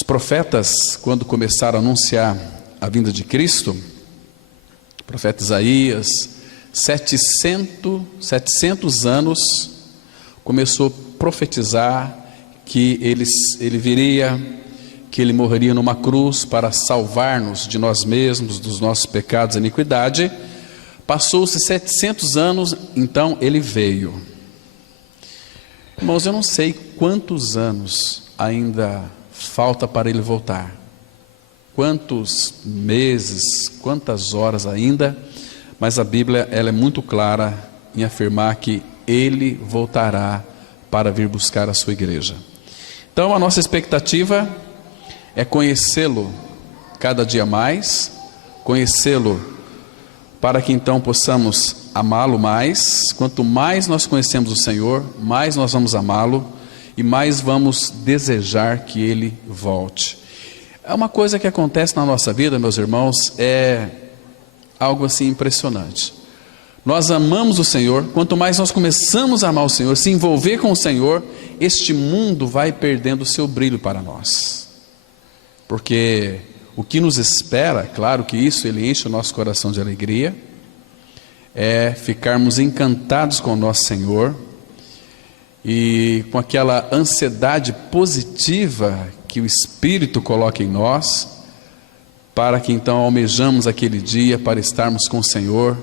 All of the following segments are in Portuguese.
Os profetas, quando começaram a anunciar a vinda de Cristo, o profeta Isaías, 700 anos, começou a profetizar que ele viria, que ele morreria numa cruz para salvar-nos de nós mesmos, dos nossos pecados e iniquidade. Passou-se 700 anos, então ele veio. Irmãos, eu não sei quantos anos ainda falta para ele voltar, quantos meses, quantas horas ainda, mas a Bíblia ela é muito clara em afirmar que ele voltará para vir buscar a sua igreja. Então a nossa expectativa é conhecê-lo cada dia mais, conhecê-lo para que então possamos amá-lo mais. Quanto mais nós conhecemos o Senhor, mais nós vamos amá-lo e mais vamos desejar que Ele volte. É uma coisa que acontece na nossa vida, meus irmãos, é algo assim impressionante. Nós amamos o Senhor, quanto mais nós começamos a amar o Senhor, se envolver com o Senhor, este mundo vai perdendo o seu brilho para nós. Porque o que nos espera, claro que isso ele enche o nosso coração de alegria, é ficarmos encantados com o nosso Senhor e com aquela ansiedade positiva que o Espírito coloca em nós, para que então almejamos aquele dia para estarmos com o Senhor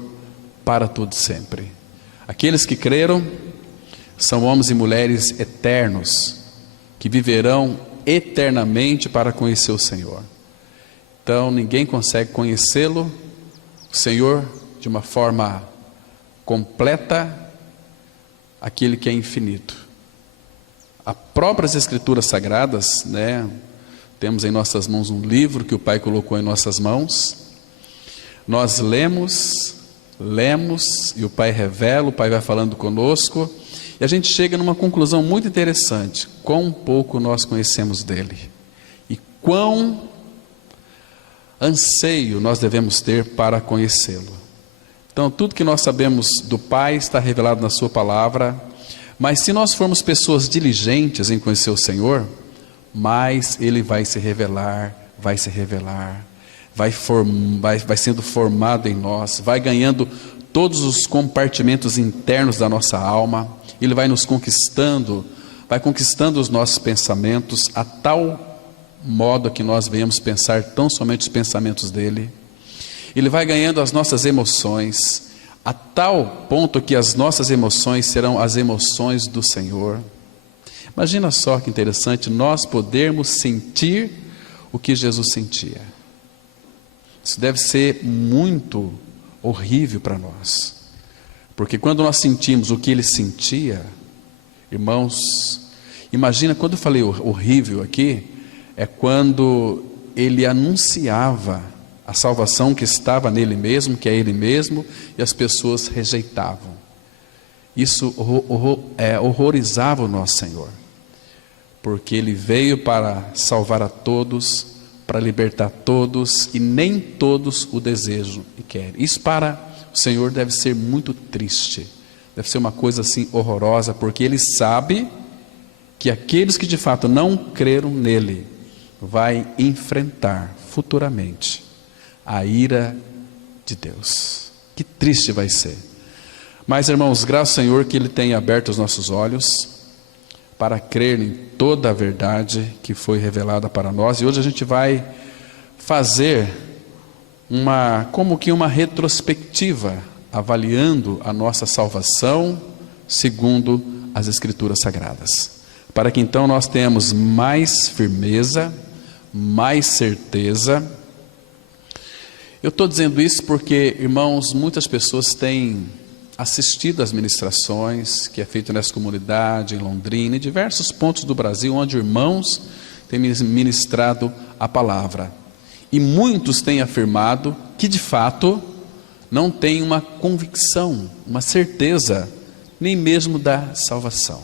para todo sempre. Aqueles que creram são homens e mulheres eternos, que viverão eternamente para conhecer o Senhor. Então ninguém consegue conhecê-lo, o Senhor, de uma forma completa, aquele que é infinito. As próprias Escrituras Sagradas, temos em nossas mãos um livro que o Pai colocou em nossas mãos. Nós lemos e o Pai revela, o Pai vai falando conosco, e a gente chega numa conclusão muito interessante: quão pouco nós conhecemos dele, e quão anseio nós devemos ter para conhecê-lo. Então tudo que nós sabemos do Pai está revelado na sua palavra, mas se nós formos pessoas diligentes em conhecer o Senhor, mais ele vai se revelar, vai sendo formado em nós, vai ganhando todos os compartimentos internos da nossa alma, ele vai nos conquistando, vai conquistando os nossos pensamentos, a tal modo que nós venhamos pensar tão somente os pensamentos dele. Ele vai ganhando as nossas emoções, a tal ponto que as nossas emoções serão as emoções do Senhor. Imagina só que interessante, nós podermos sentir o que Jesus sentia. Isso deve ser muito horrível para nós, porque quando nós sentimos o que ele sentia, irmãos, imagina, quando eu falei horrível aqui, é quando ele anunciava a salvação que estava nele mesmo, que é ele mesmo, e as pessoas rejeitavam. Isso horrorizava o nosso Senhor, porque ele veio para salvar a todos, para libertar todos, e nem todos o desejam e querem. Isso para o Senhor deve ser muito triste, deve ser uma coisa assim horrorosa, porque ele sabe que aqueles que de fato não creram nele, vai enfrentar futuramente a ira de Deus. Que triste vai ser. Mas irmãos, graças ao Senhor que ele tem aberto os nossos olhos para crer em toda a verdade que foi revelada para nós. E hoje a gente vai fazer como que uma retrospectiva, avaliando a nossa salvação segundo as Escrituras Sagradas, para que então nós tenhamos mais firmeza, mais certeza. Eu estou dizendo isso porque, irmãos, muitas pessoas têm assistido às ministrações que é feito nessa comunidade, em Londrina, em diversos pontos do Brasil, onde irmãos têm ministrado a palavra. E muitos têm afirmado que de fato não têm uma convicção, uma certeza, nem mesmo da salvação.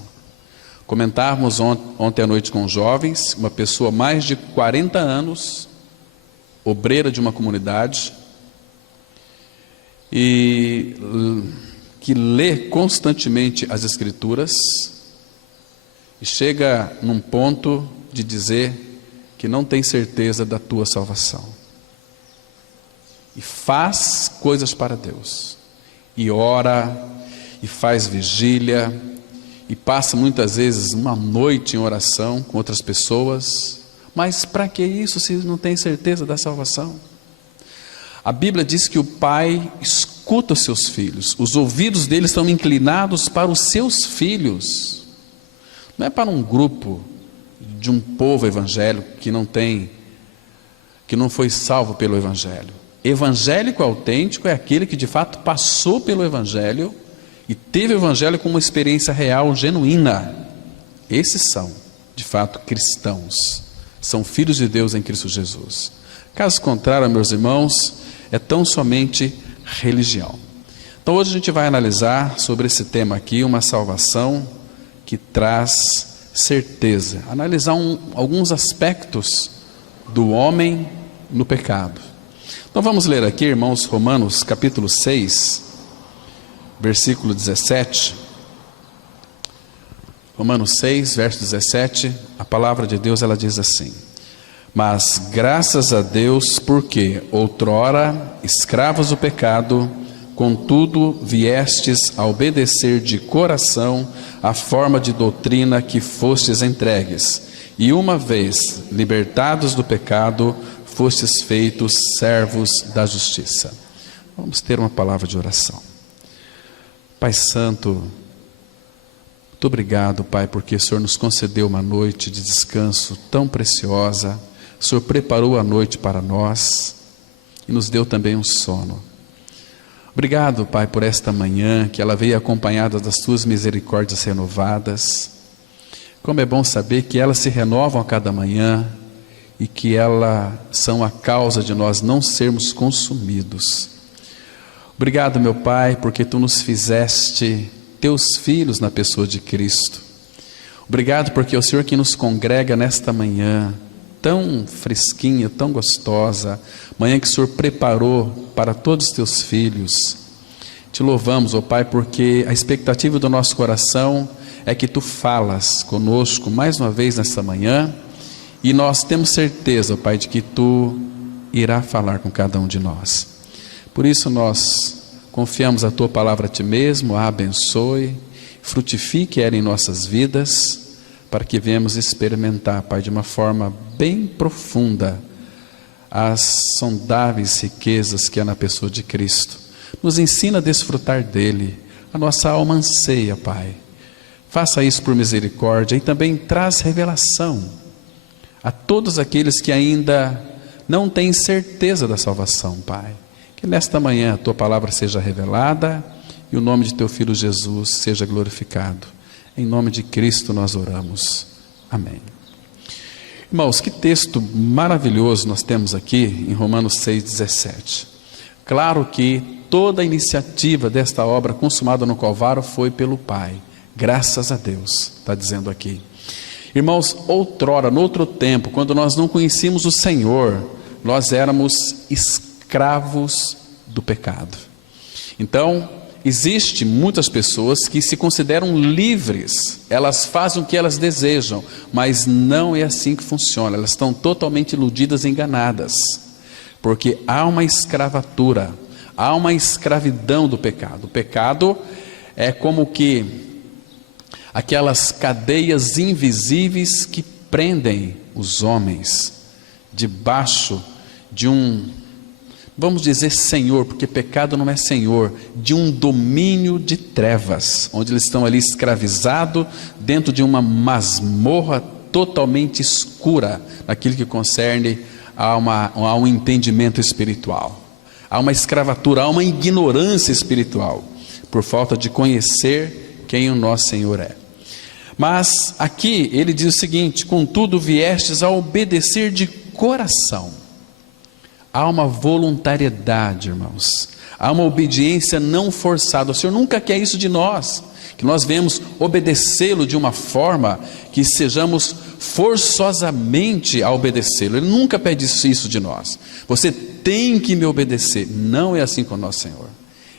Comentávamos ontem à noite com os jovens, uma pessoa mais de 40 anos, obreira de uma comunidade, e que lê constantemente as Escrituras, e chega num ponto de dizer que não tem certeza da tua salvação. E faz coisas para Deus, e ora, e faz vigília, e passa muitas vezes uma noite em oração com outras pessoas, mas para que isso se não tem certeza da salvação? A Bíblia diz que o pai escuta os seus filhos, os ouvidos deles estão inclinados para os seus filhos, não é para um grupo de um povo evangélico que não foi salvo pelo evangelho. Evangélico autêntico é aquele que de fato passou pelo evangelho e teve o evangelho como uma experiência real, genuína. Esses são de fato cristãos, são filhos de Deus em Cristo Jesus. Caso contrário, meus irmãos, é tão somente religião. Então hoje a gente vai analisar sobre esse tema aqui, uma salvação que traz certeza, analisar alguns aspectos do homem no pecado. Então vamos ler aqui, irmãos, Romanos capítulo 6, versículo 17. Romanos 6, verso 17, a palavra de Deus ela diz assim: mas graças a Deus, porque outrora escravos do pecado, contudo viestes a obedecer de coração a forma de doutrina que fostes entregues, e uma vez libertados do pecado, fostes feitos servos da justiça. Vamos ter uma palavra de oração. Pai Santo, muito obrigado, Pai, porque o Senhor nos concedeu uma noite de descanso tão preciosa. O Senhor preparou a noite para nós e nos deu também um sono. Obrigado, Pai, por esta manhã, que ela veio acompanhada das Tuas misericórdias renovadas. Como é bom saber que elas se renovam a cada manhã e que elas são a causa de nós não sermos consumidos. Obrigado, meu Pai, porque Tu nos fizeste Teus filhos na pessoa de Cristo. Obrigado porque é o Senhor que nos congrega nesta manhã, tão fresquinha, tão gostosa, manhã que o Senhor preparou para todos os Teus filhos. Te louvamos, ó Pai, porque a expectativa do nosso coração é que Tu falas conosco mais uma vez nesta manhã, e nós temos certeza, ó Pai, de que Tu irá falar com cada um de nós. Por isso nós confiamos a Tua palavra a Ti mesmo, a abençoe, frutifique ela em nossas vidas, para que venhamos experimentar, Pai, de uma forma bem profunda, as sondáveis riquezas que há na pessoa de Cristo. Nos ensina a desfrutar dele, a nossa alma anseia, Pai. Faça isso por misericórdia e também traz revelação a todos aqueles que ainda não têm certeza da salvação, Pai. Que nesta manhã a Tua palavra seja revelada e o nome de Teu Filho Jesus seja glorificado. Em nome de Cristo nós oramos. Amém. Irmãos, que texto maravilhoso nós temos aqui em Romanos 6,17. Claro que toda a iniciativa desta obra consumada no Calvário foi pelo Pai. Graças a Deus, está dizendo aqui. Irmãos, outrora, no outro tempo, quando nós não conhecíamos o Senhor, nós éramos escravos do pecado. Então, existe muitas pessoas que se consideram livres, elas fazem o que elas desejam, mas não é assim que funciona, elas estão totalmente iludidas e enganadas, porque há uma escravatura, há uma escravidão do pecado. O pecado é como que aquelas cadeias invisíveis que prendem os homens debaixo de um, vamos dizer senhor, porque pecado não é senhor, de um domínio de trevas, onde eles estão ali escravizados dentro de uma masmorra totalmente escura, naquilo que concerne a um entendimento espiritual. Há uma escravatura, há uma ignorância espiritual, por falta de conhecer quem o nosso Senhor é. Mas aqui ele diz o seguinte: contudo viestes a obedecer de coração. Há uma voluntariedade, irmãos, há uma obediência não forçada. O Senhor nunca quer isso de nós, que nós venhamos obedecê-lo de uma forma que sejamos forçosamente a obedecê-lo. Ele nunca pede isso de nós. Você tem que me obedecer. Não é assim com o nosso Senhor.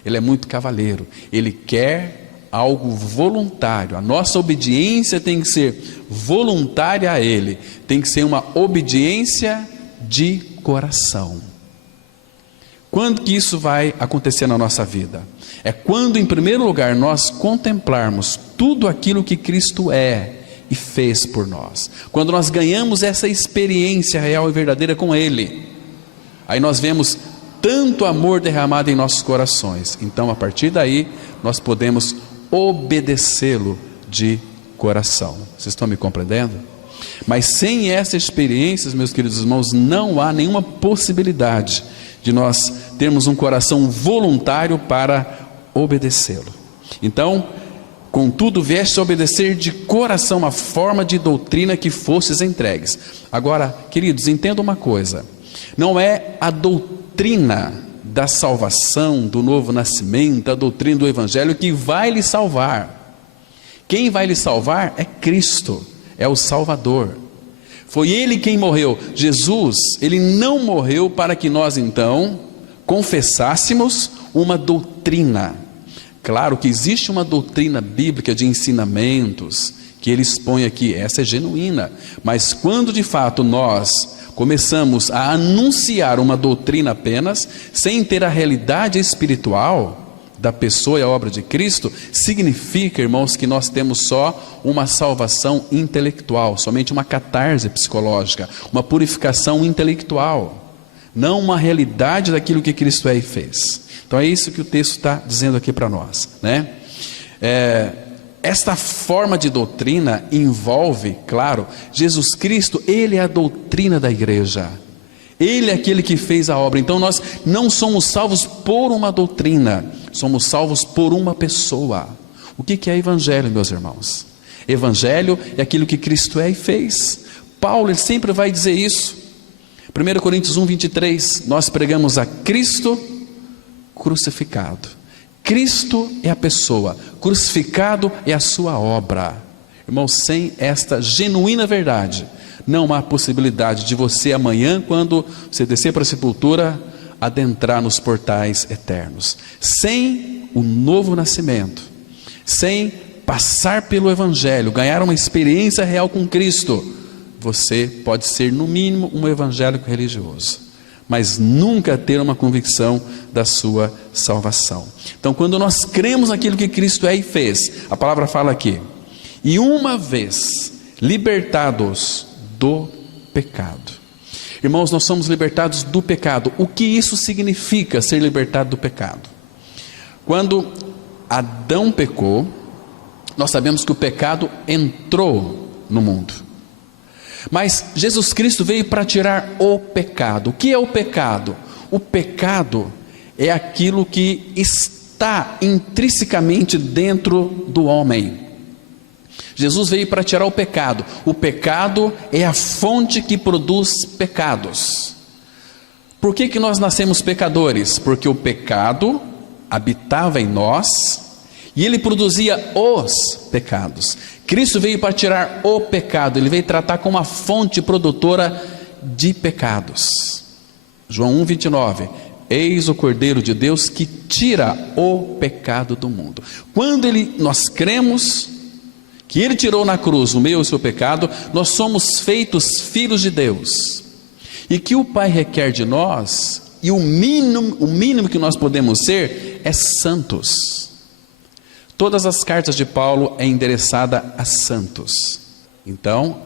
Ele é muito cavalheiro, Ele quer algo voluntário. A nossa obediência tem que ser voluntária a Ele, tem que ser uma obediência de coração. Quando que isso vai acontecer na nossa vida? É quando, em primeiro lugar, nós contemplarmos tudo aquilo que Cristo é e fez por nós. Quando nós ganhamos essa experiência real e verdadeira com Ele, aí nós vemos tanto amor derramado em nossos corações. Então, a partir daí, nós podemos obedecê-lo de coração. Vocês estão me compreendendo? Mas sem essa experiência, meus queridos irmãos, não há nenhuma possibilidade de nós termos um coração voluntário para obedecê-lo. Então, contudo, vieste a obedecer de coração a forma de doutrina que fostes entregues. Agora, queridos, entenda uma coisa: não é a doutrina da salvação, do novo nascimento, a doutrina do Evangelho que vai lhe salvar. Quem vai lhe salvar é Cristo, é o Salvador. Foi Ele quem morreu. Jesus, Ele não morreu para que nós então confessássemos uma doutrina. Claro que existe uma doutrina bíblica de ensinamentos que Ele expõe aqui, essa é genuína. Mas quando de fato nós começamos a anunciar uma doutrina apenas, sem ter a realidade espiritual da pessoa e a obra de Cristo, significa, irmãos, que nós temos só uma salvação intelectual, somente uma catarse psicológica, uma purificação intelectual, não uma realidade daquilo que Cristo é e fez. Então é isso que o texto está dizendo aqui para nós, né? Esta forma de doutrina envolve, claro, Jesus Cristo. Ele é a doutrina da igreja, Ele é aquele que fez a obra. Então nós não somos salvos por uma doutrina, somos salvos por uma pessoa. O que é evangelho, meus irmãos? Evangelho é aquilo que Cristo é e fez. Paulo, ele sempre vai dizer isso. 1 Coríntios 1:23, nós pregamos a Cristo crucificado. Cristo é a pessoa, crucificado é a sua obra. Irmãos, sem esta genuína verdade, não há possibilidade de você amanhã, quando você descer para a sepultura, adentrar nos portais eternos. Sem o novo nascimento, sem passar pelo Evangelho, ganhar uma experiência real com Cristo, você pode ser no mínimo um evangélico religioso, mas nunca ter uma convicção da sua salvação. Então, quando nós cremos naquilo que Cristo é e fez, a palavra fala aqui: e uma vez libertados do pecado. Irmãos, nós somos libertados do pecado. O que isso significa, ser libertado do pecado? Quando Adão pecou, nós sabemos que o pecado entrou no mundo, mas Jesus Cristo veio para tirar o pecado. O que é o pecado? O pecado é aquilo que está intrinsecamente dentro do homem. Jesus veio para tirar o pecado. O pecado é a fonte que produz pecados. Por que nós nascemos pecadores? Porque o pecado habitava em nós e ele produzia os pecados. Cristo veio para tirar o pecado. Ele veio tratar com uma fonte produtora de pecados. João 1:29, eis o Cordeiro de Deus que tira o pecado do mundo. Quando nós cremos que Ele tirou na cruz o meu e o seu pecado, nós somos feitos filhos de Deus, e que o Pai requer de nós, e o mínimo que nós podemos ser, é santos. Todas as cartas de Paulo é endereçada a santos. Então,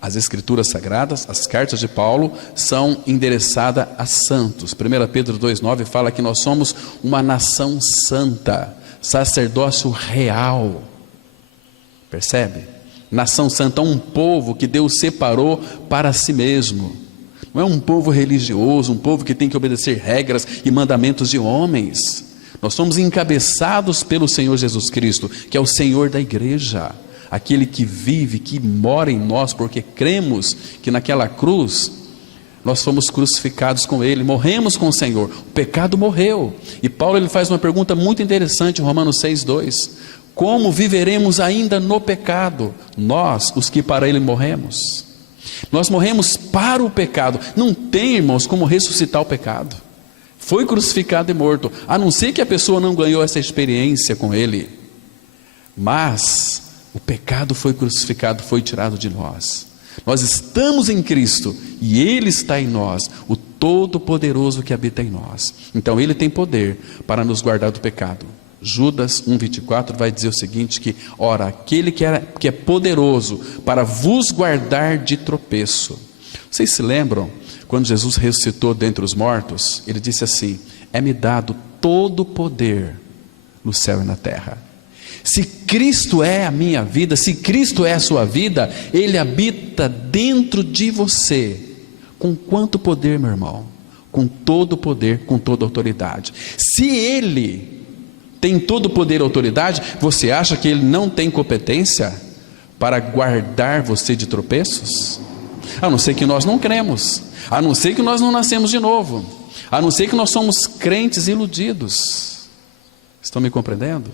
as escrituras sagradas, as cartas de Paulo, são endereçadas a santos. 1 Pedro 2,9 fala que nós somos uma nação santa, sacerdócio real. Percebe? Nação santa, um povo que Deus separou para si mesmo. Não é um povo religioso, um povo que tem que obedecer regras e mandamentos de homens. Nós somos encabeçados pelo Senhor Jesus Cristo, que é o Senhor da igreja, aquele que vive, que mora em nós, porque cremos que naquela cruz nós fomos crucificados com Ele, morremos com o Senhor, o pecado morreu. E Paulo ele faz uma pergunta muito interessante em Romanos 6,2: como viveremos ainda no pecado, nós, os que para Ele morremos? Nós morremos para o pecado. Não tem, irmãos, como ressuscitar o pecado. Foi crucificado e morto, a não ser que a pessoa não ganhou essa experiência com Ele. Mas o pecado foi crucificado, foi tirado de nós. Nós estamos em Cristo e Ele está em nós, o Todo-Poderoso que habita em nós. Então Ele tem poder para nos guardar do pecado. Judas 1,24 vai dizer o seguinte, que ora, aquele que é poderoso para vos guardar de tropeço. Vocês se lembram, quando Jesus ressuscitou dentre os mortos, Ele disse assim, é-me dado todo o poder no céu e na terra. Se Cristo é a minha vida, se Cristo é a sua vida, Ele habita dentro de você. Com quanto poder, meu irmão? Com todo o poder, com toda a autoridade. Se Ele tem todo o poder e autoridade, você acha que Ele não tem competência para guardar você de tropeços? A não ser que nós não cremos, a não ser que nós não nascemos de novo, a não ser que nós somos crentes iludidos. Estão me compreendendo?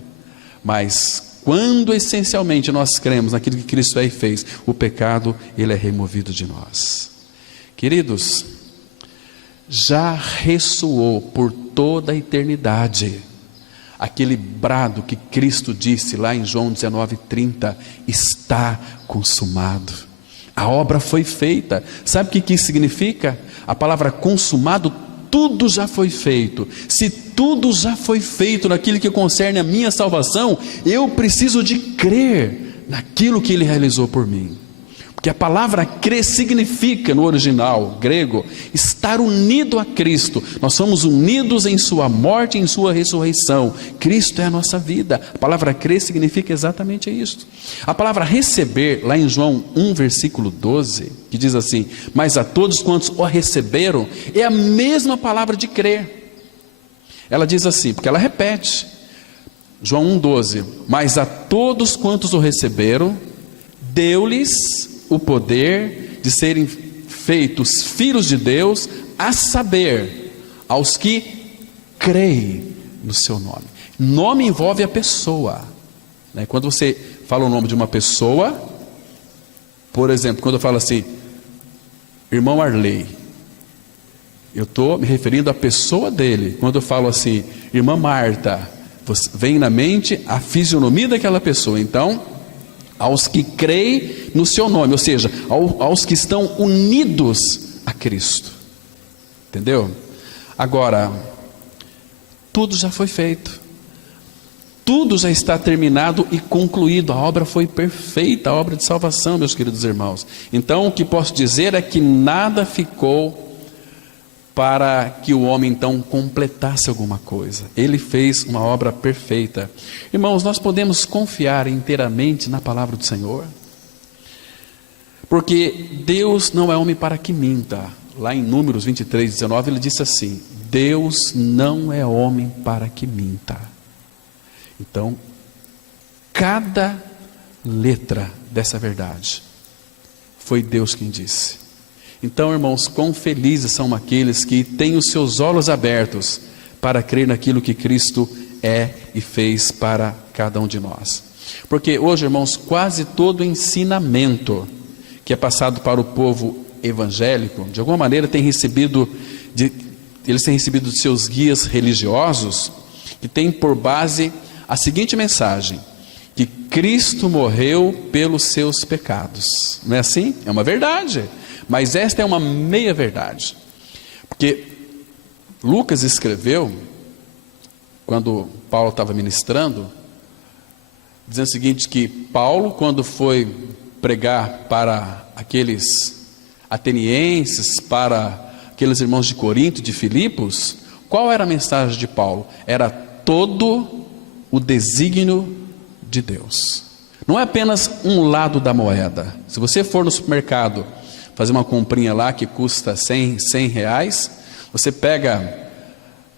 Mas quando essencialmente nós cremos naquilo que Cristo é e fez, o pecado, ele é removido de nós. Queridos, já ressoou por toda a eternidade aquele brado que Cristo disse lá em João 19:30, está consumado. A obra foi feita. Sabe o que isso significa? A palavra consumado, tudo já foi feito. Se tudo já foi feito naquilo que concerne a minha salvação, eu preciso de crer naquilo que Ele realizou por mim. Porque a palavra crer significa, no original grego, estar unido a Cristo. Nós somos unidos em sua morte e em sua ressurreição. Cristo é a nossa vida. A palavra crer significa exatamente isso. A palavra receber, lá em João 1, versículo 12, que diz assim, mas a todos quantos o receberam, é a mesma palavra de crer. Ela diz assim, porque ela repete, João 1,12, mas a todos quantos o receberam, deu-lhes o poder de serem feitos filhos de Deus, a saber, aos que creem no seu nome. Nome envolve a pessoa, né? Quando você fala o nome de uma pessoa, por exemplo, quando eu falo assim, irmão Arley, eu estou me referindo à pessoa dele. Quando eu falo assim, irmã Marta, vem na mente a fisionomia daquela pessoa. Então, aos que creem no seu nome, ou seja, aos que estão unidos a Cristo. Entendeu? Agora, tudo já foi feito. Tudo já está terminado e concluído. A obra foi perfeita, a obra de salvação, meus queridos irmãos. Então, o que posso dizer é que nada ficou para que o homem então completasse alguma coisa. Ele fez uma obra perfeita. Irmãos, nós podemos confiar inteiramente na palavra do Senhor, porque Deus não é homem para que minta. Lá em Números 23:19 ele disse assim, Deus não é homem para que minta. Então, cada letra dessa verdade foi Deus quem disse. Então, irmãos, quão felizes são aqueles que têm os seus olhos abertos para crer naquilo que Cristo é e fez para cada um de nós. Porque hoje, irmãos, quase todo ensinamento que é passado para o povo evangélico, de alguma maneira eles têm recebido de seus guias religiosos, que tem por base a seguinte mensagem, que Cristo morreu pelos seus pecados. Não é assim? É uma verdade. Mas esta é uma meia verdade, porque Lucas escreveu, quando Paulo estava ministrando, dizendo o seguinte, que Paulo, quando foi pregar para aqueles atenienses, para aqueles irmãos de Corinto, de Filipos, qual era a mensagem de Paulo? Era todo o desígnio de Deus. Não é apenas um lado da moeda. Se você for no supermercado fazer uma comprinha lá que custa 100 reais, você pega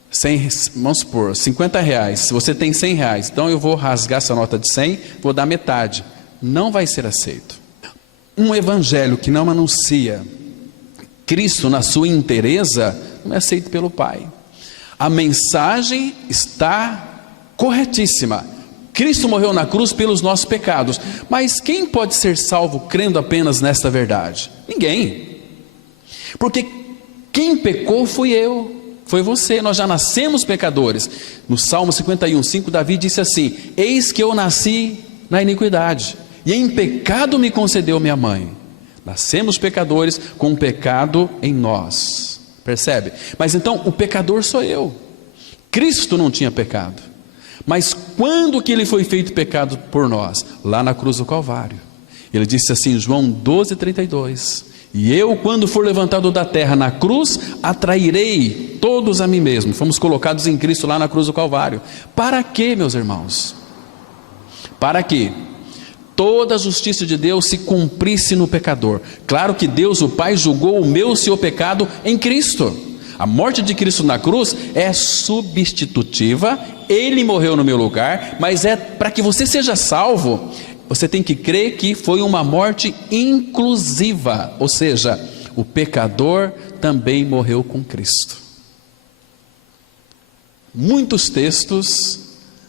100, vamos supor, 50 reais, se você tem 100 reais, então eu vou rasgar essa nota de 100, vou dar metade, não vai ser aceito. Um evangelho que não anuncia Cristo na sua inteireza, não é aceito pelo Pai. A mensagem está corretíssima, Cristo morreu na cruz pelos nossos pecados, mas quem pode ser salvo crendo apenas nesta verdade? Ninguém, porque quem pecou fui eu, foi você, nós já nascemos pecadores. No Salmo 51:5, Davi disse assim, eis que eu nasci na iniquidade, e em pecado me concedeu minha mãe. Nascemos pecadores com um pecado em nós. Percebe? Mas então o pecador sou eu. Cristo não tinha pecado. Mas quando que ele foi feito pecado por nós? Lá na cruz do Calvário. Ele disse assim, João 12:32: e eu, quando for levantado da terra na cruz, atrairei todos a mim mesmo. Fomos colocados em Cristo lá na cruz do Calvário. Para quê, meus irmãos? Para que toda a justiça de Deus se cumprisse no pecador. Claro que Deus, o Pai, julgou o meu e o seu pecado em Cristo. A morte de Cristo na cruz é substitutiva. Ele morreu no meu lugar, mas é para que você seja salvo. Você tem que crer que foi uma morte inclusiva, ou seja, o pecador também morreu com Cristo. Muitos textos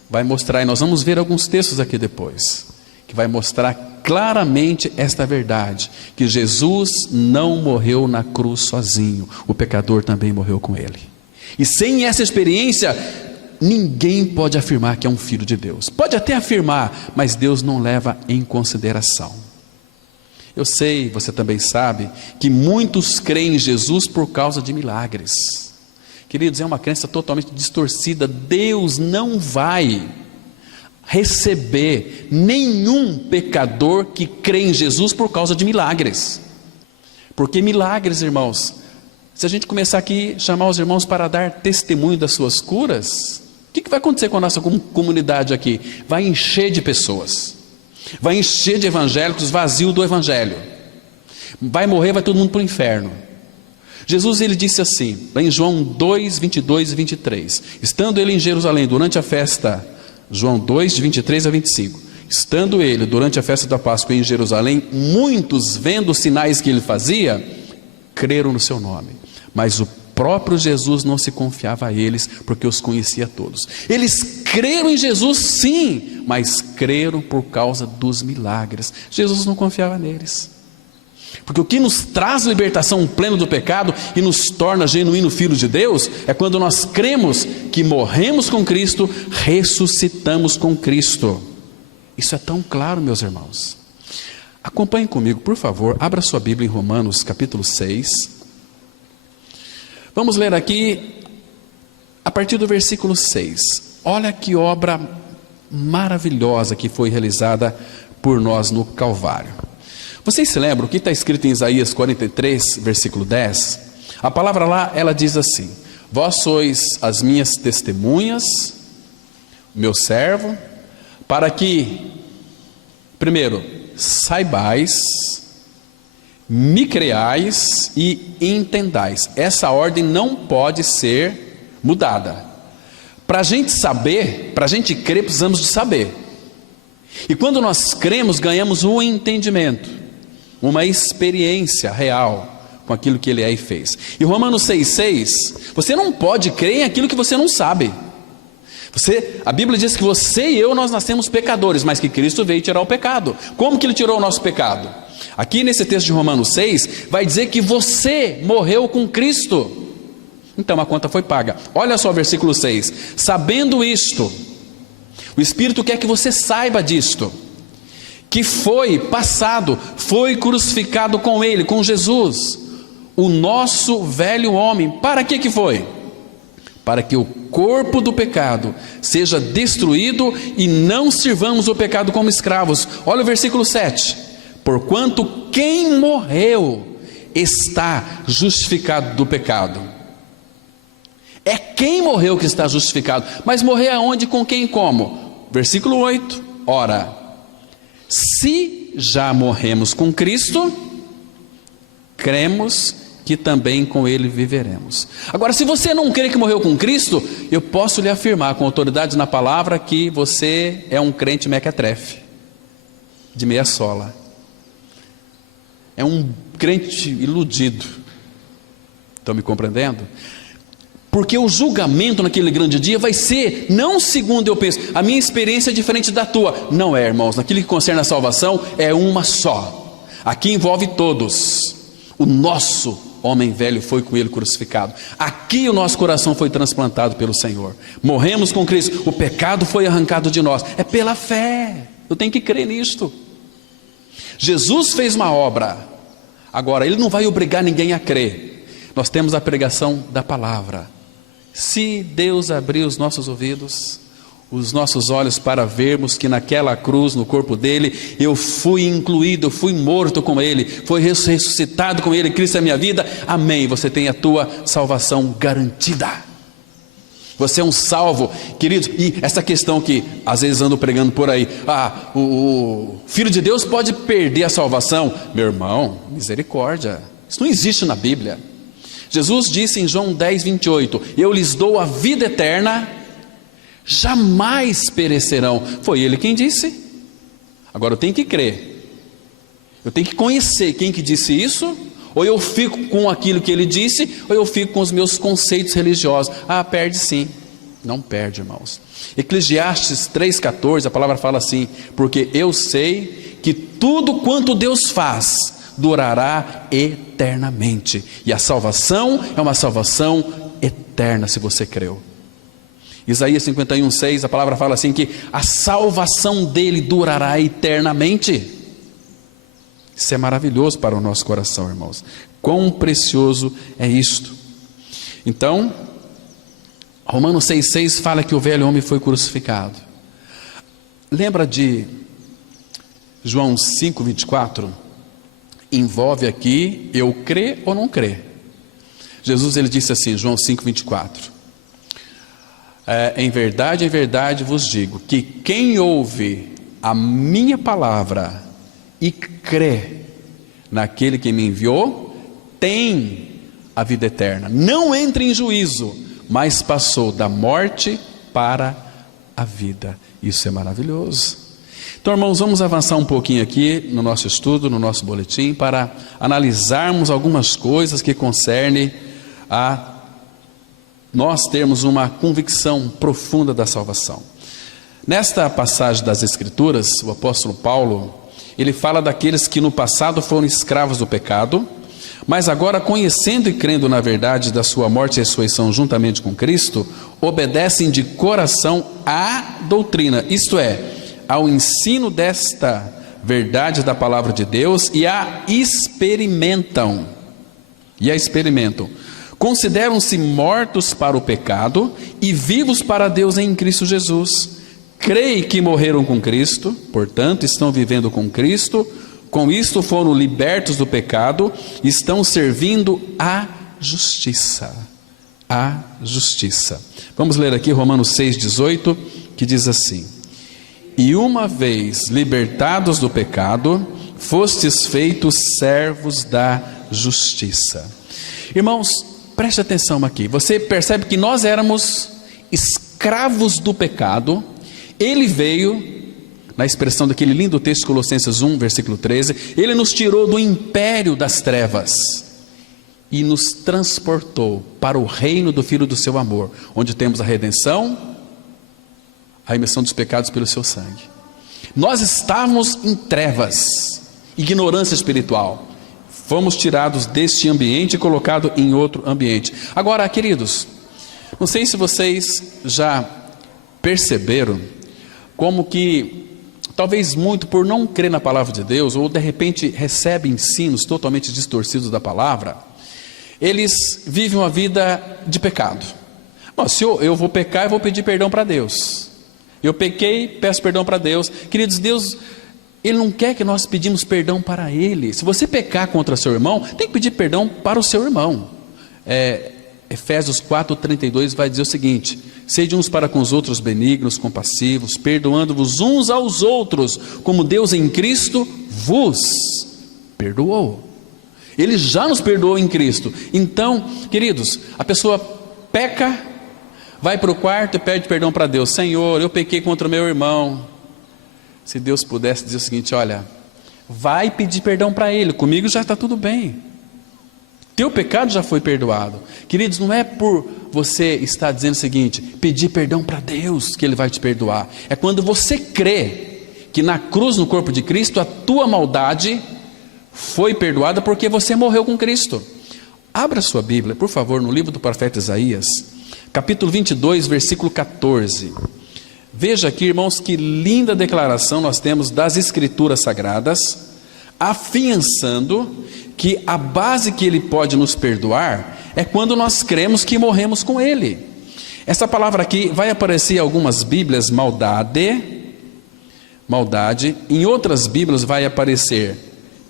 vai mostrar, e nós vamos ver alguns textos aqui depois, que vai mostrar claramente esta verdade, que Jesus não morreu na cruz sozinho, o pecador também morreu com ele. E sem essa experiência, ninguém pode afirmar que é um filho de Deus. Pode até afirmar, mas Deus não leva em consideração. Eu sei, você também sabe, que muitos creem em Jesus por causa de milagres. Queridos, é uma crença totalmente distorcida. Deus não vai receber nenhum pecador que crê em Jesus por causa de milagres. Porque milagres, irmãos, se a gente começar aqui a chamar os irmãos para dar testemunho das suas curas, o que vai acontecer com a nossa comunidade aqui? Vai encher de pessoas, vai encher de evangélicos vazio do evangelho, vai morrer, vai todo mundo para o inferno. Jesus, ele disse assim, lá em João 2, 22 e 23, estando ele em Jerusalém durante a festa, João 2, de 23 a 25, estando ele durante a festa da Páscoa em Jerusalém, muitos, vendo os sinais que ele fazia, creram no seu nome, mas o próprio Jesus não se confiava a eles, porque os conhecia todos. Eles creram em Jesus sim, mas creram por causa dos milagres. Jesus não confiava neles, porque o que nos traz libertação plena do pecado e nos torna genuíno filho de Deus, é quando nós cremos que morremos com Cristo, ressuscitamos com Cristo. Isso é tão claro, meus irmãos. Acompanhem comigo, por favor, abra sua Bíblia em Romanos capítulo 6, vamos ler aqui a partir do versículo 6, olha que obra maravilhosa que foi realizada por nós no Calvário. Vocês se lembram o que está escrito em Isaías 43, versículo 10? A palavra lá, ela diz assim, vós sois as minhas testemunhas, meu servo, para que, primeiro, saibais, me creais e entendais. Essa ordem não pode ser mudada. Para a gente saber, para a gente crer, precisamos de saber. E quando nós cremos, ganhamos um entendimento, uma experiência real com aquilo que ele é e fez. E Romanos 6,6, você não pode crer em aquilo que você não sabe. A Bíblia diz que você e eu, nós nascemos pecadores, mas que Cristo veio tirar o pecado. Como que ele tirou o nosso pecado? Aqui nesse texto de Romanos 6, vai dizer que você morreu com Cristo. Então a conta foi paga. Olha só o versículo 6, sabendo isto, o Espírito quer que você saiba disto, que foi crucificado com ele, com Jesus, o nosso velho homem. Para que foi? Para que o corpo do pecado seja destruído e não sirvamos o pecado como escravos. Olha o versículo 7, porquanto quem morreu está justificado do pecado. É quem morreu que está justificado, mas morrer aonde, com quem e como? Versículo 8, ora, se já morremos com Cristo, cremos que também com ele viveremos. Agora, se você não crê que morreu com Cristo, eu posso lhe afirmar com autoridade na palavra que você é um crente mequetrefe, de meia sola, é um crente iludido. Estão me compreendendo? Porque o julgamento naquele grande dia vai ser, não segundo eu penso, a minha experiência é diferente da tua. Não é, irmãos, naquilo que concerne a salvação, é uma só. Aqui envolve todos. O nosso homem velho foi com ele crucificado. Aqui o nosso coração foi transplantado pelo Senhor. Morremos com Cristo, o pecado foi arrancado de nós. É pela fé. Eu tenho que crer nisto. Jesus fez uma obra, agora Ele não vai obrigar ninguém a crer. Nós temos a pregação da palavra. Se Deus abrir os nossos ouvidos, os nossos olhos, para vermos que naquela cruz, no corpo dele, eu fui incluído, eu fui morto com ele, fui ressuscitado com ele, Cristo é a minha vida, amém, você tem a tua salvação garantida. Você é um salvo, queridos. E essa questão que às vezes ando pregando por aí, o Filho de Deus pode perder a salvação. Meu irmão, misericórdia, isso não existe na Bíblia. Jesus disse em João 10, 28, eu lhes dou a vida eterna, jamais perecerão. Foi Ele quem disse. Agora eu tenho que crer, eu tenho que conhecer quem que disse isso. Ou eu fico com aquilo que Ele disse, ou eu fico com os meus conceitos religiosos. Perde sim. Não perde, irmãos. Eclesiastes 3,14, a palavra fala assim, porque eu sei que tudo quanto Deus faz durará eternamente, e a salvação é uma salvação eterna, se você creu. Isaías 51,6, a palavra fala assim, que a salvação dele durará eternamente. Isso é maravilhoso para o nosso coração, irmãos. Quão precioso é isto. Então, Romanos 6,6 fala que o velho homem foi crucificado. Lembra de João 5,24? Envolve aqui eu crer ou não crer. Jesus ele disse assim, João 5,24. Em verdade vos digo, que quem ouve a minha palavra e crê naquele que me enviou, tem a vida eterna, não entra em juízo, mas passou da morte para a vida. Isso é maravilhoso. Então, irmãos, vamos avançar um pouquinho aqui no nosso estudo, no nosso boletim, para analisarmos algumas coisas que concernem a nós termos uma convicção profunda da salvação. Nesta passagem das Escrituras, o apóstolo Paulo, ele fala daqueles que no passado foram escravos do pecado, mas agora, conhecendo e crendo na verdade da sua morte e ressurreição juntamente com Cristo, obedecem de coração à doutrina, isto é, ao ensino desta verdade da palavra de Deus, e a experimentam. Consideram-se mortos para o pecado e vivos para Deus em Cristo Jesus. Creem que morreram com Cristo, portanto estão vivendo com Cristo, com isto foram libertos do pecado, estão servindo a justiça. A justiça. Vamos ler aqui Romanos 6,18, que diz assim: e uma vez libertados do pecado, fostes feitos servos da justiça. Irmãos, preste atenção aqui, você percebe que nós éramos escravos do pecado. Ele veio, na expressão daquele lindo texto, Colossenses 1, versículo 13, Ele nos tirou do império das trevas e nos transportou para o reino do Filho do seu amor, onde temos a redenção, a remissão dos pecados pelo seu sangue. Nós estávamos em trevas, ignorância espiritual, fomos tirados deste ambiente e colocados em outro ambiente. Agora, queridos, não sei se vocês já perceberam como que, talvez muito por não crer na palavra de Deus, ou de repente recebem ensinos totalmente distorcidos da palavra, eles vivem uma vida de pecado. Bom, se eu vou pecar, eu vou pedir perdão para Deus. Eu pequei, peço perdão para Deus. Queridos, Deus, Ele não quer que nós pedimos perdão para Ele. Se você pecar contra seu irmão, tem que pedir perdão para o seu irmão. Efésios 4,32 vai dizer o seguinte: sede uns para com os outros benignos, compassivos, perdoando-vos uns aos outros, como Deus em Cristo vos perdoou. Ele já nos perdoou em Cristo. Então, queridos, a pessoa peca, vai para o quarto e pede perdão para Deus. Senhor, eu pequei contra o meu irmão. Se Deus pudesse dizer o seguinte: olha, vai pedir perdão para ele, comigo já está tudo bem, teu pecado já foi perdoado. Queridos, não é por você estar dizendo o seguinte, pedir perdão para Deus, que Ele vai te perdoar. É quando você crê que na cruz, no corpo de Cristo, a tua maldade foi perdoada porque você morreu com Cristo. Abra sua Bíblia, por favor, no livro do profeta Isaías, capítulo 22, versículo 14. Veja aqui, irmãos, que linda declaração nós temos das Escrituras Sagradas, afiançando que a base que Ele pode nos perdoar é quando nós cremos que morremos com Ele. Essa palavra aqui vai aparecer em algumas Bíblias, maldade, em outras Bíblias vai aparecer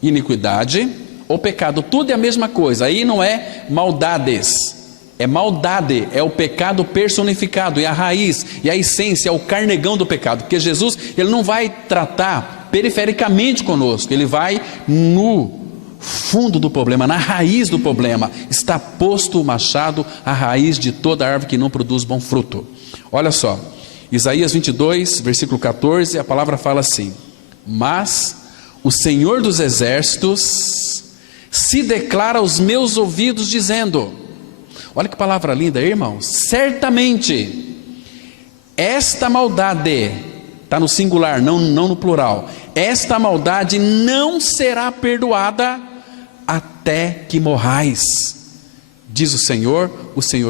iniquidade ou pecado, tudo é a mesma coisa. Aí não é maldades, é maldade, é o pecado personificado, é a raiz, e a essência, é o carnegão do pecado, porque Jesus, Ele não vai tratar perifericamente conosco, Ele vai no fundo do problema, na raiz do problema. Está posto o machado à raiz de toda árvore que não produz bom fruto. Olha só, Isaías 22, versículo 14, a palavra fala assim: mas o Senhor dos exércitos se declara aos meus ouvidos dizendo, olha que palavra linda, irmãos, certamente esta maldade, está no singular, não no plural, esta maldade não será perdoada até que morrais, diz o Senhor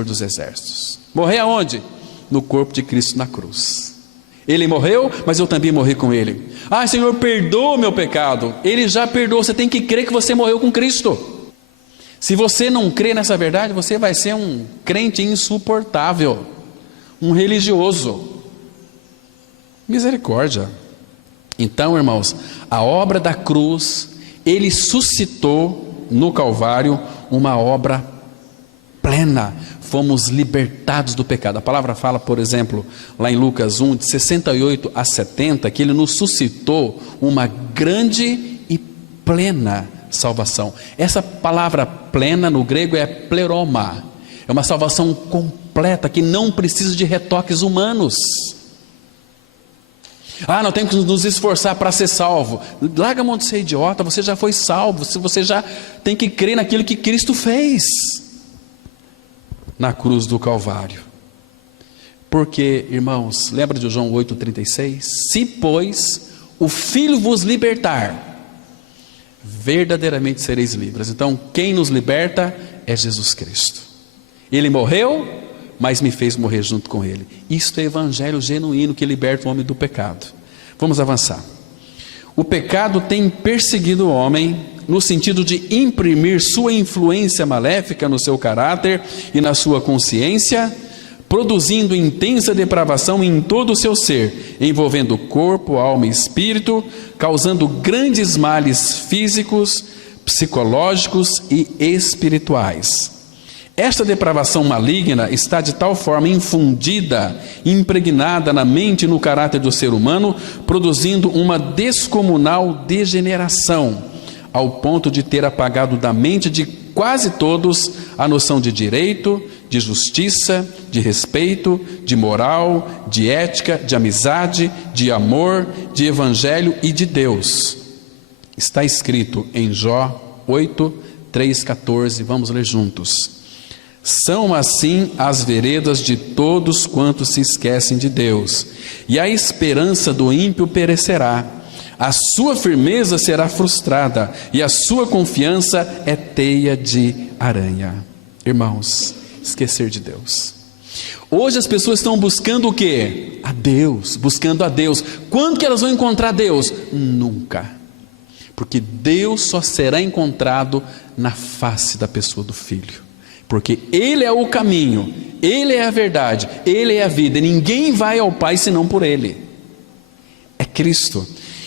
dos exércitos. Morrer aonde? No corpo de Cristo na cruz. Ele morreu, mas eu também morri com Ele. Ah, Senhor, perdoa o meu pecado. Ele já perdoou, você tem que crer que você morreu com Cristo. Se você não crê nessa verdade, você vai ser um crente insuportável, um religioso. Misericórdia. Então, irmãos, a obra da cruz, Ele suscitou no Calvário uma obra plena. Fomos libertados do pecado. A palavra fala, por exemplo, lá em Lucas 1, de 68 a 70, que Ele nos suscitou uma grande e plena salvação. Essa palavra plena no grego é pleroma, é uma salvação completa que não precisa de retoques humanos. Ah, nós temos que nos esforçar para ser salvo. Larga a mão de ser idiota, você já foi salvo, você já tem que crer naquilo que Cristo fez na cruz do Calvário. Porque, irmãos, lembra de João 8,36? Se, pois, o Filho vos libertar, verdadeiramente sereis livres. Então, quem nos liberta é Jesus Cristo. Ele morreu, mas me fez morrer junto com Ele. Isto é evangelho genuíno que liberta o homem do pecado. Vamos avançar. O pecado tem perseguido o homem no sentido de imprimir sua influência maléfica no seu caráter e na sua consciência, produzindo intensa depravação em todo o seu ser, envolvendo corpo, alma e espírito, causando grandes males físicos, psicológicos e espirituais. Esta depravação maligna está de tal forma infundida, impregnada na mente e no caráter do ser humano, produzindo uma descomunal degeneração, ao ponto de ter apagado da mente de quase todos a noção de direito, de justiça, de respeito, de moral, de ética, de amizade, de amor, de evangelho e de Deus. Está escrito em Jó 8, 3, 14, vamos ler juntos. São assim as veredas de todos quantos se esquecem de Deus, e a esperança do ímpio perecerá. A sua firmeza será frustrada, e a sua confiança é teia de aranha. Irmãos, esquecer de Deus. Hoje as pessoas estão buscando o quê? A Deus, buscando a Deus. Quando que elas vão encontrar Deus? Nunca. Porque Deus só será encontrado na face da pessoa do Filho. Porque Ele é o caminho, Ele é a verdade, Ele é a vida. Ninguém vai ao Pai senão por Ele. É Cristo.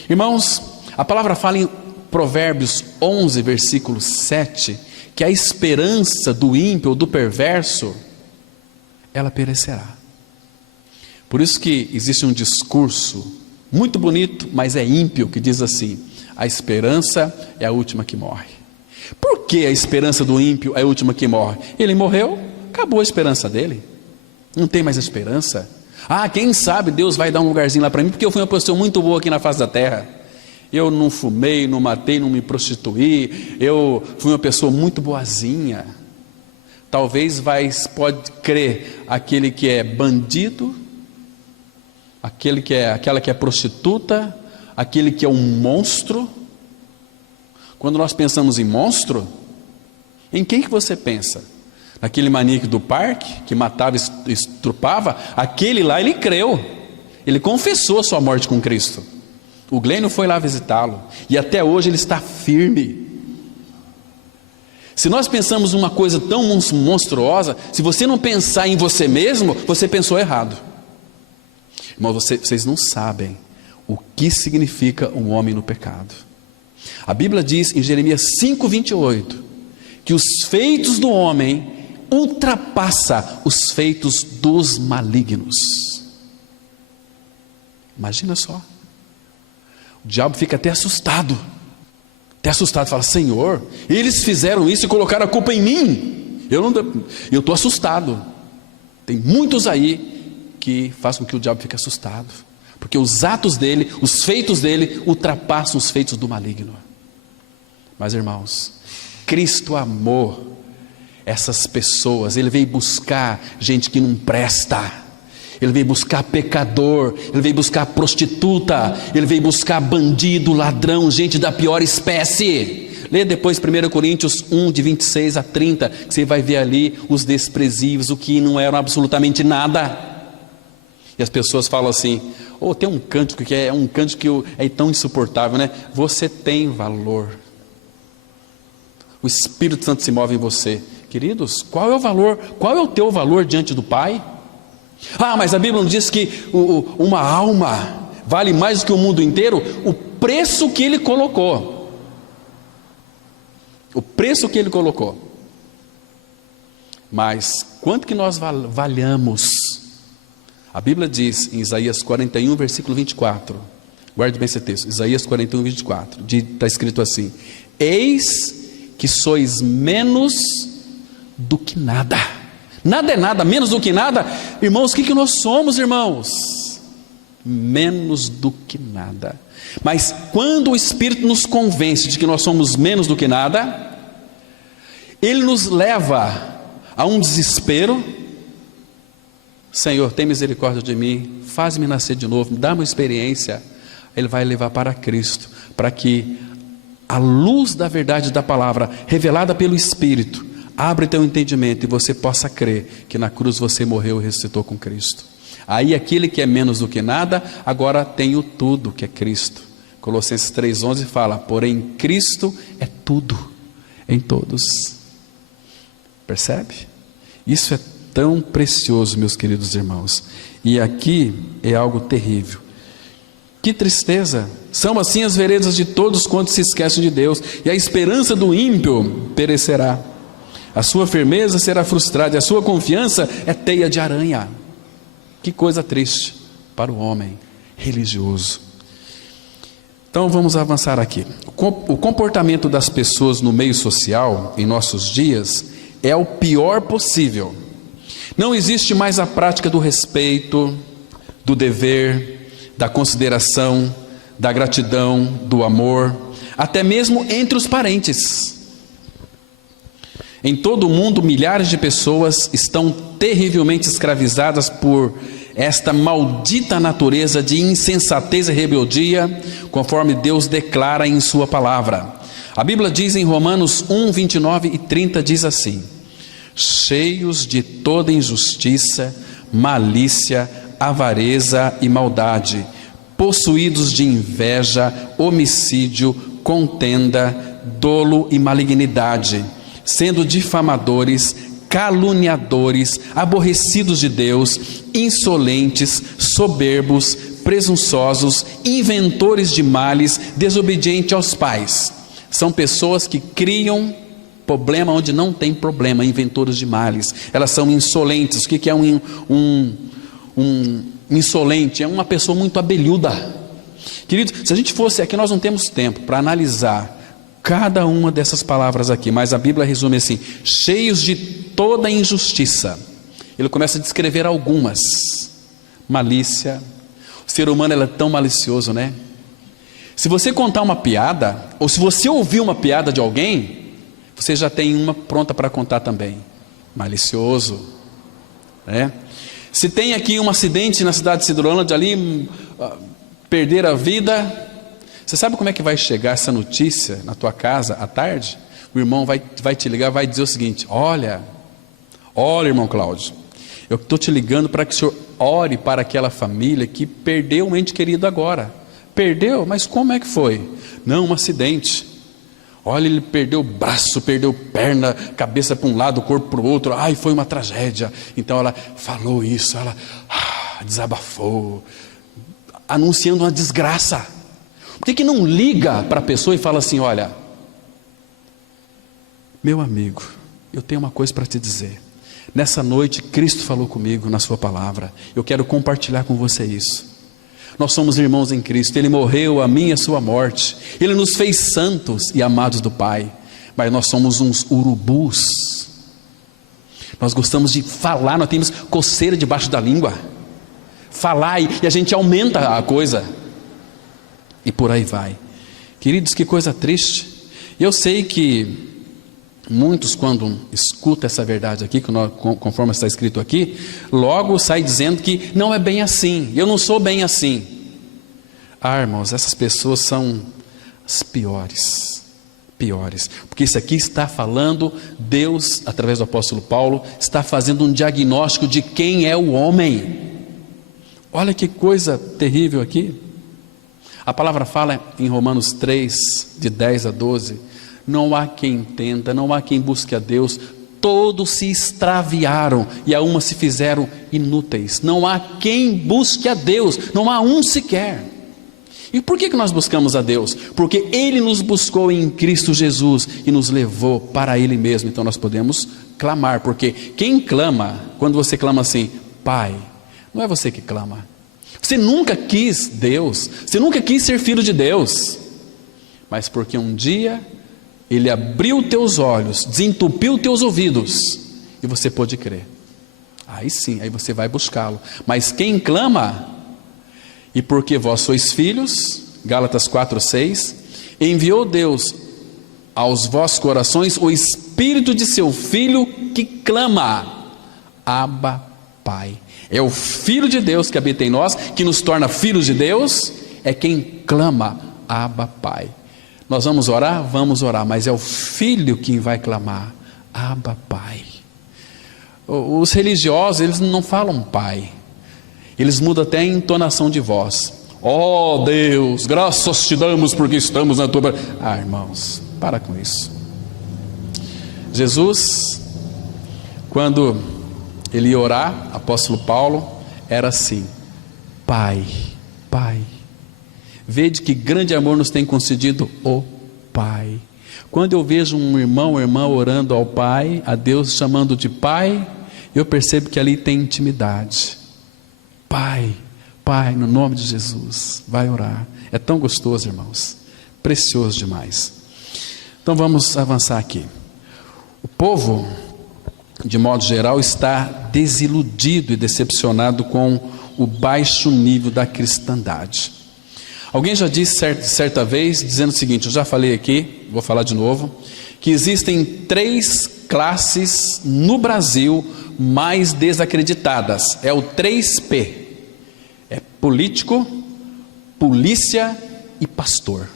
Irmãos, a palavra fala em Provérbios 11, versículo 7, que a esperança do ímpio ou do perverso, ela perecerá. Por isso que existe um discurso muito bonito, mas é ímpio, que diz assim: a esperança é a última que morre. Por que a esperança do ímpio é a última que morre? Ele morreu, acabou a esperança dele, não tem mais esperança. Ah, quem sabe Deus vai dar um lugarzinho lá para mim, porque eu fui uma pessoa muito boa aqui na face da terra. Eu não fumei, não matei, não me prostituí, eu fui uma pessoa muito boazinha. Talvez pode crer aquele que é bandido, aquela que é prostituta, aquele que é um monstro. Quando nós pensamos em monstro, em quem que você pensa? Naquele maníaco do parque, que matava e estrupava? Aquele lá ele creu. Ele confessou a sua morte com Cristo. O Glênio foi lá visitá-lo, e até hoje ele está firme. Se nós pensamos uma coisa tão monstruosa, se você não pensar em você mesmo, você pensou errado. Irmão, vocês não sabem o que significa um homem no pecado. A Bíblia diz em Jeremias 5:28, que os feitos do homem ultrapassa os feitos dos malignos. Imagina só. O diabo fica até assustado. Fala: Senhor, eles fizeram isso e colocaram a culpa em mim. Eu estou assustado. Tem muitos aí que fazem com que o diabo fique assustado, porque os atos dele, os feitos dele ultrapassam os feitos do maligno. Mas, irmãos, Cristo amou essas pessoas. Ele veio buscar gente que não presta, ele veio buscar pecador, ele veio buscar prostituta, ele veio buscar bandido, ladrão, gente da pior espécie. Lê depois 1 Coríntios 1, de 26 a 30, que você vai ver ali os desprezíveis, o que não eram absolutamente nada. E as pessoas falam assim: tem um cântico que é um cântico que é tão insuportável, né? Você tem valor. O Espírito Santo se move em você. Queridos, qual é o valor? Qual é o teu valor diante do Pai? Mas a Bíblia não diz que uma alma vale mais do que o mundo inteiro? O preço que Ele colocou. O preço que Ele colocou. Mas quanto que nós valhamos? A Bíblia diz em Isaías 41, versículo 24. Guarde bem esse texto. Isaías 41, 24. Está escrito assim: eis que sois menos do que nada. Nada é nada, menos do que nada. Irmãos, o que nós somos, irmãos? Menos do que nada. Mas quando o Espírito nos convence de que nós somos menos do que nada, Ele nos leva a um desespero. Senhor, tem misericórdia de mim, faz-me nascer de novo, me dá uma experiência. Ele vai levar para Cristo, para que a luz da verdade da palavra, revelada pelo Espírito, abra teu entendimento e você possa crer que na cruz você morreu e ressuscitou com Cristo. Aí aquele que é menos do que nada, agora tem o tudo, que é Cristo. Colossenses 3,11 fala: porém Cristo é tudo em todos. Percebe? Isso é tão precioso, meus queridos irmãos. E aqui é algo terrível. Que tristeza! São assim as veredas de todos quantos se esquecem de Deus, e a esperança do ímpio perecerá. A sua firmeza será frustrada, e a sua confiança é teia de aranha. Que coisa triste para o homem religioso. Então vamos avançar aqui. O comportamento das pessoas no meio social, em nossos dias, é o pior possível. Não existe mais a prática do respeito, do dever, da consideração, da gratidão, do amor, até mesmo entre os parentes. Em todo o mundo, milhares de pessoas estão terrivelmente escravizadas por esta maldita natureza de insensatez e rebeldia, conforme Deus declara em sua palavra. A Bíblia diz em Romanos 1, 29 e 30, diz assim: cheios de toda injustiça, malícia, avareza e maldade, possuídos de inveja, homicídio, contenda, dolo e malignidade, sendo difamadores, caluniadores, aborrecidos de Deus, insolentes, soberbos, presunçosos, inventores de males, desobedientes aos pais. São pessoas que criam problema onde não tem problema, inventores de males. Elas são insolentes. O que é um insolente? É uma pessoa muito abelhuda. Querido, se a gente fosse aqui, nós não temos tempo para analisar cada uma dessas palavras aqui, mas a Bíblia resume assim: cheios de toda injustiça. Ele começa a descrever algumas. Malícia. O ser humano é tão malicioso, né? Se você contar uma piada, ou se você ouvir uma piada de alguém, você já tem uma pronta para contar também. Malicioso, né? Se tem aqui um acidente na cidade de Cidrolândia ali, perder a vida, você sabe como é que vai chegar essa notícia na tua casa à tarde? O irmão vai te ligar, vai dizer o seguinte: olha irmão Cláudio, Eu estou te ligando para que o Senhor ore para aquela família que perdeu um ente querido agora. Perdeu? Mas como é que foi? Não, um acidente. Olha, ele perdeu o braço, perdeu perna, cabeça para um lado, corpo para o outro. Ai, foi uma tragédia. Então ela falou isso, ela desabafou, anunciando uma desgraça. Por que não liga para a pessoa e fala assim: olha, meu amigo, eu tenho uma coisa para te dizer. Nessa noite Cristo falou comigo na sua palavra. Eu quero compartilhar com você isso. Nós somos irmãos em Cristo. Ele morreu a minha e a sua morte. Ele nos fez santos e amados do Pai. Mas nós somos uns urubus. Nós gostamos de falar, nós temos coceira debaixo da língua. Falar e a gente aumenta a coisa. E por aí vai. Queridos, que coisa triste. Eu sei que muitos, quando escutam essa verdade aqui, conforme está escrito aqui, logo sai dizendo que não é bem assim, eu não sou bem assim. Irmãos, essas pessoas são as piores, porque isso aqui está falando, Deus, através do apóstolo Paulo, está fazendo um diagnóstico de quem é o homem. Olha que coisa terrível aqui. A palavra fala em Romanos 3, de 10 a 12, não há quem entenda, não há quem busque a Deus, todos se extraviaram e a uma se fizeram inúteis. Não há quem busque a Deus, não há um sequer. E por que nós buscamos a Deus? Porque Ele nos buscou em Cristo Jesus e nos levou para Ele mesmo. Então nós podemos clamar, porque quem clama, quando você clama assim, Pai, não é você que clama. Você nunca quis Deus, você nunca quis ser filho de Deus, mas porque um dia Ele abriu teus olhos, desentupiu teus ouvidos, e você pôde crer. Aí sim, aí você vai buscá-lo. Mas quem clama, e porque vós sois filhos, Gálatas 4:6, enviou Deus aos vossos corações o Espírito de seu Filho que clama, Abba, Pai. É o Filho de Deus que habita em nós, que nos torna filhos de Deus, é quem clama, Abba, Pai. Nós vamos orar? Vamos orar, mas é o Filho quem vai clamar, Abba, Pai. Os religiosos, eles não falam Pai, eles mudam até a entonação de voz. Ó Deus, graças te damos porque estamos na tua... irmãos, para com isso. Jesus, quando ele ia orar, apóstolo Paulo, era assim: Pai, Pai. Vede que grande amor nos tem concedido o Pai. Quando eu vejo um irmão ou irmã orando ao Pai, a Deus chamando de Pai, eu percebo que ali tem intimidade. Pai, Pai, no nome de Jesus, vai orar. É tão gostoso, irmãos, precioso demais. Então vamos avançar aqui. O povo, de modo geral, está desiludido e decepcionado com o baixo nível da cristandade. Alguém já disse certa vez, dizendo o seguinte, eu já falei aqui, vou falar de novo, que existem 3 classes no Brasil mais desacreditadas. É o 3P. É político, polícia e pastor.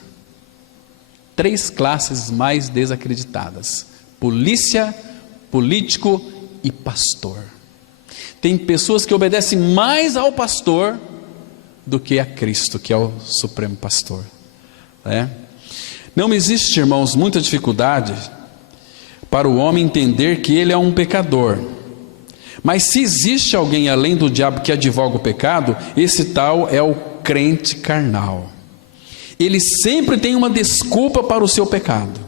3 classes mais desacreditadas: polícia, político e pastor. Tem pessoas que obedecem mais ao pastor do que a Cristo, que é o supremo pastor, né? Não existe, irmãos, muita dificuldade para o homem entender que ele é um pecador. Mas se existe alguém além do diabo que advoga o pecado, esse tal é o crente carnal. Ele sempre tem uma desculpa para o seu pecado.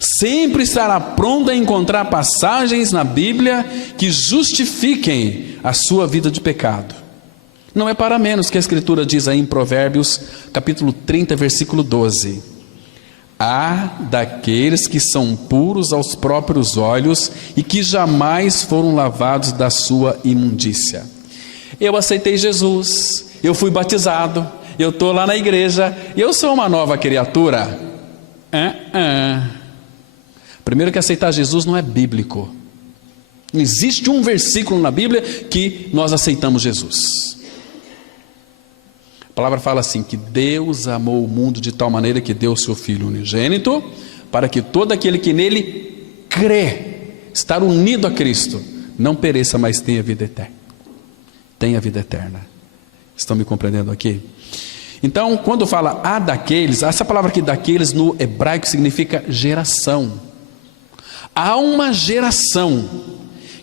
Sempre estará pronto a encontrar passagens na Bíblia que justifiquem a sua vida de pecado. Não é para menos que a Escritura diz aí em Provérbios, capítulo 30, versículo 12. Há daqueles que são puros aos próprios olhos e que jamais foram lavados da sua imundícia. Eu aceitei Jesus, eu fui batizado, eu estou lá na igreja, eu sou uma nova criatura. Primeiro que aceitar Jesus não é bíblico. Não existe um versículo na Bíblia que nós aceitamos Jesus. A palavra fala assim, que Deus amou o mundo de tal maneira que deu o seu Filho unigênito, para que todo aquele que nele crê, estar unido a Cristo, não pereça, mas tenha vida eterna. tem a vida eterna. Estão me compreendendo aqui? Então, quando fala "há daqueles", essa palavra aqui "daqueles" no hebraico significa geração. Há uma geração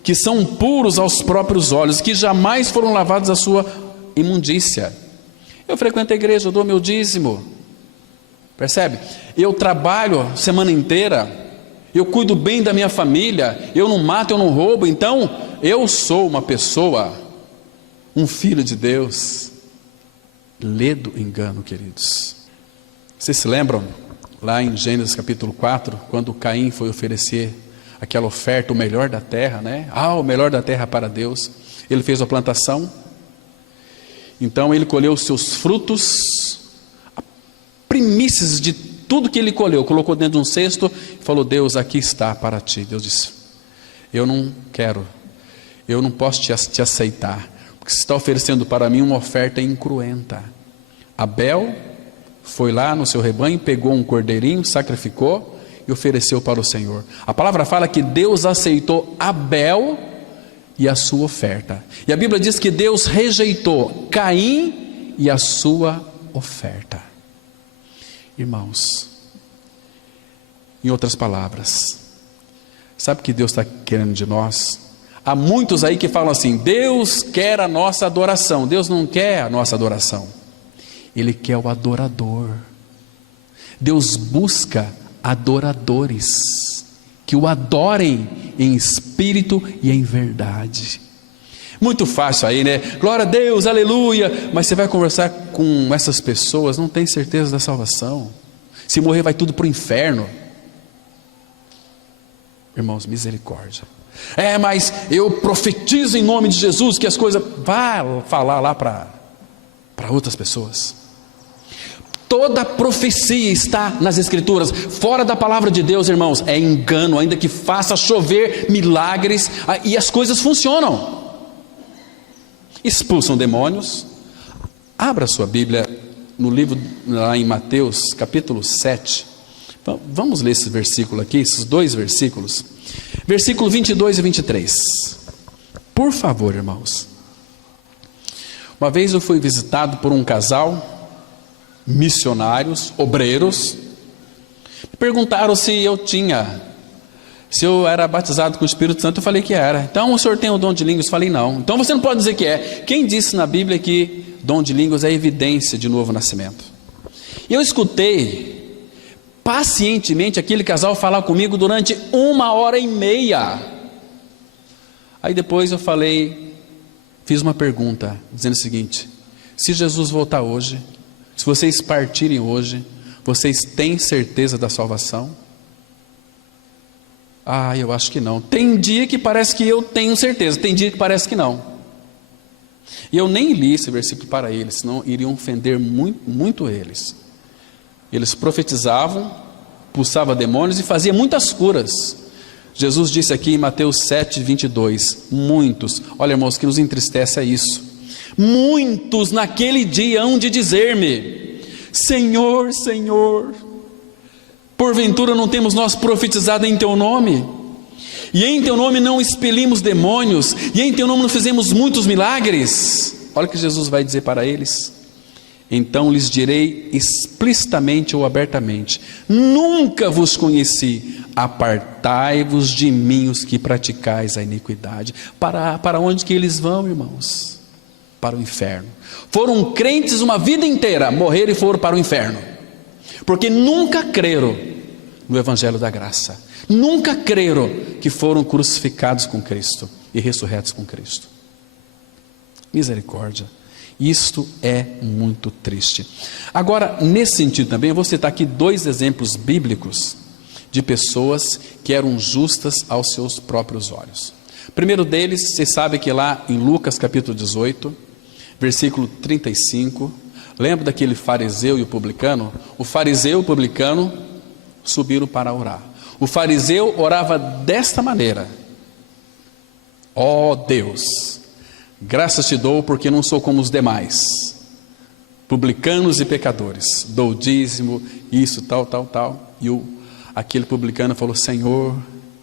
que são puros aos próprios olhos, que jamais foram lavados da sua imundícia. Eu frequento a igreja, eu dou meu dízimo, percebe? Eu trabalho semana inteira, eu cuido bem da minha família, eu não mato, eu não roubo. Então eu sou uma pessoa, um filho de Deus. Lê do engano, queridos. Vocês se lembram lá em Gênesis capítulo 4, quando Caim foi oferecer aquela oferta, o melhor da terra, né? O melhor da terra para Deus. Ele fez a plantação, então ele colheu os seus frutos, primícias de tudo que ele colheu, colocou dentro de um cesto e falou: Deus, aqui está para ti. Deus disse: eu não quero, eu não posso te aceitar, porque você está oferecendo para mim uma oferta incruenta. Abel foi lá no seu rebanho, pegou um cordeirinho, sacrificou e ofereceu para o Senhor. A palavra fala que Deus aceitou Abel e a sua oferta, e a Bíblia diz que Deus rejeitou Caim e a sua oferta. Irmãos, em outras palavras, sabe o que Deus está querendo de nós? Há muitos aí que falam assim: Deus quer a nossa adoração. Deus não quer a nossa adoração, Ele quer o adorador. Deus busca adoradores que o adorem em espírito e em verdade. Muito fácil aí, né? Glória a Deus, aleluia. Mas você vai conversar com essas pessoas, não tem certeza da salvação. Se morrer vai tudo para o inferno. Irmãos, misericórdia. Mas eu profetizo em nome de Jesus que as coisas... Vai falar lá para outras pessoas. Toda profecia está nas Escrituras. Fora da palavra de Deus, irmãos, é engano, ainda que faça chover milagres, e as coisas funcionam. Expulsam demônios. Abra sua Bíblia no livro, lá em Mateus, capítulo 7. Vamos ler esse versículo aqui, esses dois versículos. Versículo 22 e 23. Por favor, irmãos. Uma vez eu fui visitado por um casal, missionários, obreiros. Me perguntaram se eu era batizado com o Espírito Santo. Eu falei que era. Então o senhor tem o dom de línguas? Eu falei não. Então você não pode dizer que é. Quem disse na Bíblia que dom de línguas é evidência de novo nascimento? E eu escutei pacientemente aquele casal falar comigo durante 1h30. Aí depois eu fiz uma pergunta, dizendo o seguinte: se Jesus voltar hoje, se vocês partirem hoje, vocês têm certeza da salvação? Eu acho que não. Tem dia que parece que eu tenho certeza, tem dia que parece que não. E eu nem li esse versículo para eles, senão iriam ofender muito, muito eles. Eles profetizavam, expulsavam demônios e faziam muitas curas. Jesus disse aqui em Mateus 7, 22, muitos, olha irmãos, que nos entristece é isso. Muitos naquele dia hão de dizer-me: Senhor, Senhor, porventura não temos nós profetizado em teu nome? E em teu nome não expelimos demônios? E em teu nome não fizemos muitos milagres? Olha o que Jesus vai dizer para eles. Então lhes direi explicitamente ou abertamente: nunca vos conheci, apartai-vos de mim os que praticais a iniquidade. Para onde que eles vão, irmãos? Para o inferno. Foram crentes uma vida inteira, morreram e foram para o inferno, porque nunca creram no Evangelho da graça, nunca creram que foram crucificados com Cristo e ressurretos com Cristo. Misericórdia. Isto é muito triste. Agora, nesse sentido também, eu vou citar aqui 2 exemplos bíblicos de pessoas que eram justas aos seus próprios olhos. O primeiro deles, vocês sabem que lá em Lucas capítulo 18, versículo 35, lembra daquele fariseu e o publicano? O fariseu e o publicano subiram para orar. O fariseu orava desta maneira: ó Deus, graças te dou porque não sou como os demais, publicanos e pecadores, dou dízimo, isso, tal. E aquele publicano falou: Senhor,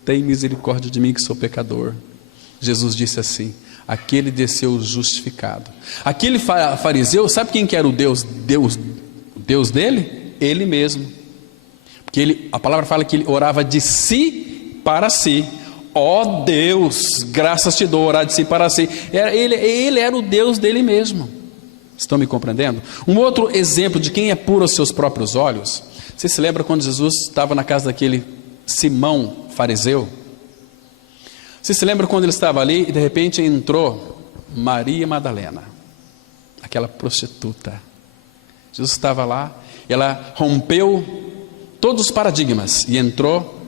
tem misericórdia de mim que sou pecador. Jesus disse assim: aquele desceu justificado. Aquele fariseu, sabe quem que era o Deus dele? Ele mesmo. Porque a palavra fala que ele orava de si para si. Ó Deus, graças te dou, orar de si para si. Ele era o Deus dele mesmo. Estão me compreendendo? Um outro exemplo de quem é puro aos seus próprios olhos. Você se lembra quando Jesus estava na casa daquele Simão fariseu? Você se lembra quando ele estava ali e de repente entrou Maria Madalena, aquela prostituta. Jesus estava lá, ela rompeu todos os paradigmas e entrou,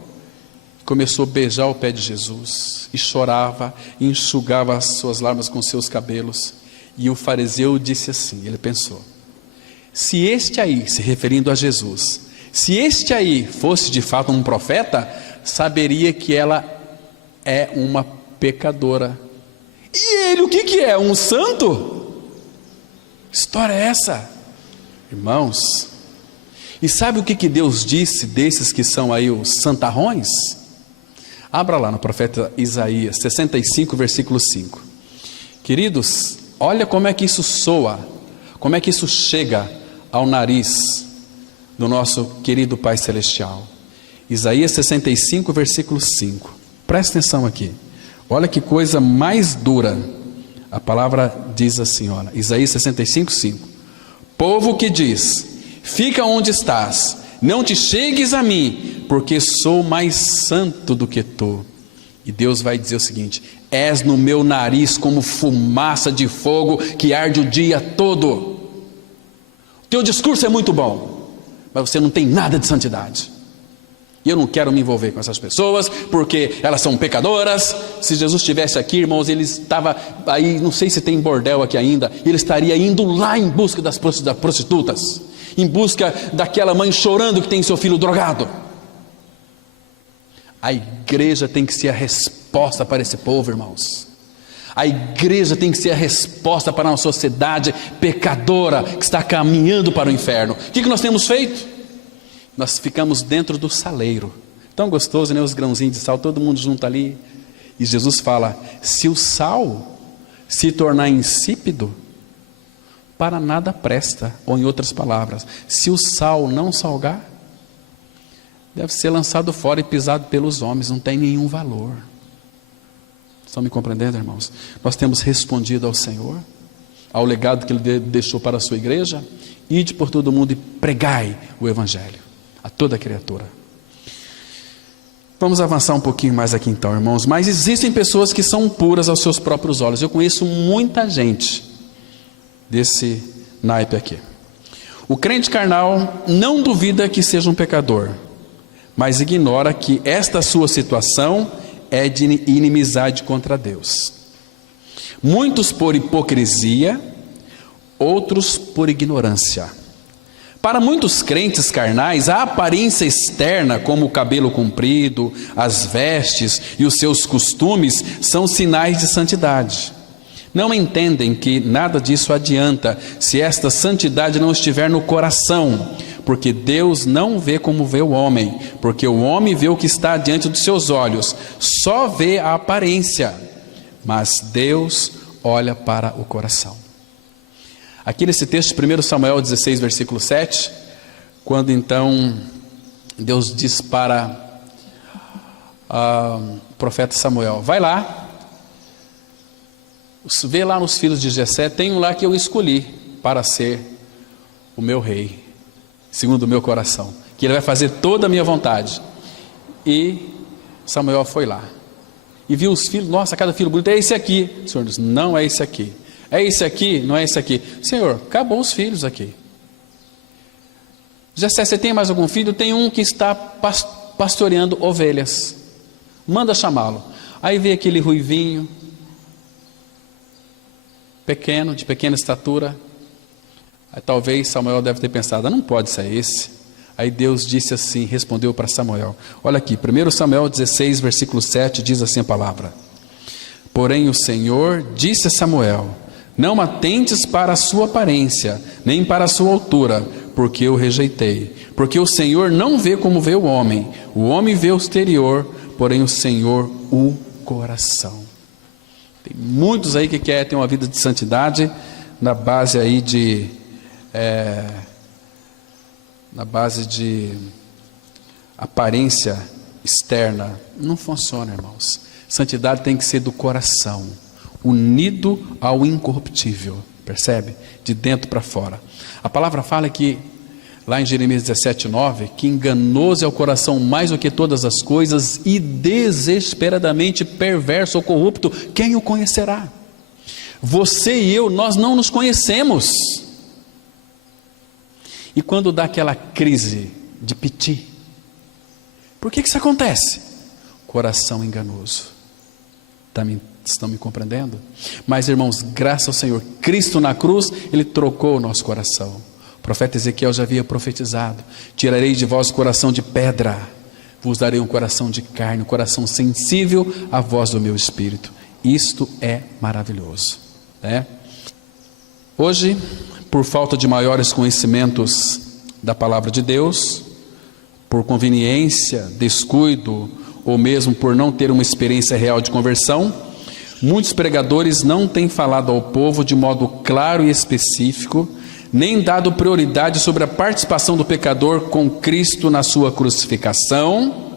começou a beijar o pé de Jesus e chorava, e enxugava as suas lágrimas com seus cabelos. E o fariseu disse assim, ele pensou: se este aí, se referindo a Jesus, se este aí fosse de fato um profeta, saberia que ela é uma pecadora. E ele, o que é? Um santo? Que história é essa? Irmãos, e sabe o que Deus disse desses que são aí os santarrões? Abra lá no profeta Isaías 65, versículo 5. Queridos, olha como é que isso soa, como é que isso chega ao nariz do nosso querido Pai Celestial. Isaías 65, versículo 5. Presta atenção aqui. Olha que coisa mais dura. A palavra diz assim, olha, Isaías 65, 5. Povo que diz: fica onde estás, não te chegues a mim, porque sou mais santo do que tu. E Deus vai dizer o seguinte: és no meu nariz como fumaça de fogo que arde o dia todo. Teu discurso é muito bom, mas você não tem nada de santidade. E eu não quero me envolver com essas pessoas, porque elas são pecadoras. Se Jesus estivesse aqui, irmãos, ele estava aí, não sei se tem bordel aqui ainda, ele estaria indo lá em busca das prostitutas, em busca daquela mãe chorando que tem seu filho drogado. A igreja tem que ser a resposta para esse povo, irmãos. A igreja tem que ser a resposta para uma sociedade pecadora que está caminhando para o inferno. O que nós temos feito? Nós ficamos dentro do saleiro, tão gostoso, né? Os grãozinhos de sal, todo mundo junto ali. E Jesus fala: se o sal se tornar insípido, para nada presta. Ou em outras palavras, se o sal não salgar, deve ser lançado fora e pisado pelos homens, não tem nenhum valor. Estão me compreendendo, irmãos? Nós temos respondido ao Senhor, ao legado que Ele deixou para a sua igreja: ide por todo mundo e pregai o Evangelho a toda criatura. Vamos avançar um pouquinho mais aqui então, irmãos. Mas existem pessoas que são puras aos seus próprios olhos. Eu conheço muita gente desse naipe aqui. O crente carnal não duvida que seja um pecador, mas ignora que esta sua situação é de inimizade contra Deus. Muitos por hipocrisia, outros por ignorância. Para muitos crentes carnais, a aparência externa, como o cabelo comprido, as vestes e os seus costumes, são sinais de santidade. Não entendem que nada disso adianta se esta santidade não estiver no coração, porque Deus não vê como vê o homem, porque o homem vê o que está diante dos seus olhos, só vê a aparência, mas Deus olha para o coração. Aqui nesse texto de 1 Samuel 16, versículo 7, quando então Deus diz para o profeta Samuel: vai lá, vê lá nos filhos de Jessé, tem um lá que eu escolhi para ser o meu rei, segundo o meu coração, que ele vai fazer toda a minha vontade. E Samuel foi lá e viu os filhos. Nossa, cada filho bonito, é esse aqui. O Senhor diz: não é esse aqui. É esse aqui, não é esse aqui. Senhor, acabou os filhos aqui. Jessé, você tem mais algum filho? Tem um que está pastoreando ovelhas. Manda chamá-lo. Aí vê aquele ruivinho, pequeno, de pequena estatura. Aí talvez Samuel deve ter pensado: não pode ser esse. Aí Deus disse assim, respondeu para Samuel. Olha aqui, 1 Samuel 16, versículo 7, diz assim a palavra: porém o Senhor disse a Samuel: não atentes para a sua aparência, nem para a sua altura, porque eu rejeitei. Porque o Senhor não vê como vê o homem vê o exterior, porém o Senhor o coração. Tem muitos aí que querem ter uma vida de santidade na base aí de aparência externa. Não funciona, irmãos. Santidade tem que ser do coração, unido ao incorruptível, percebe? De dentro para fora. A palavra fala que, lá em Jeremias 17:9, que enganoso é o coração mais do que todas as coisas e desesperadamente perverso ou corrupto, quem o conhecerá? Você e eu, nós não nos conhecemos. E quando dá aquela crise de piti, por que isso acontece? Coração enganoso. Estão me compreendendo? Mas, irmãos, graças ao Senhor, Cristo na cruz, Ele trocou o nosso coração. O profeta Ezequiel já havia profetizado: tirarei de vós o coração de pedra, vos darei um coração de carne, um coração sensível à voz do meu Espírito. Isto é maravilhoso, né? Hoje, por falta de maiores conhecimentos da palavra de Deus, por conveniência, descuido, ou mesmo por não ter uma experiência real de conversão, muitos pregadores não têm falado ao povo de modo claro e específico, nem dado prioridade sobre a participação do pecador com Cristo na sua crucificação.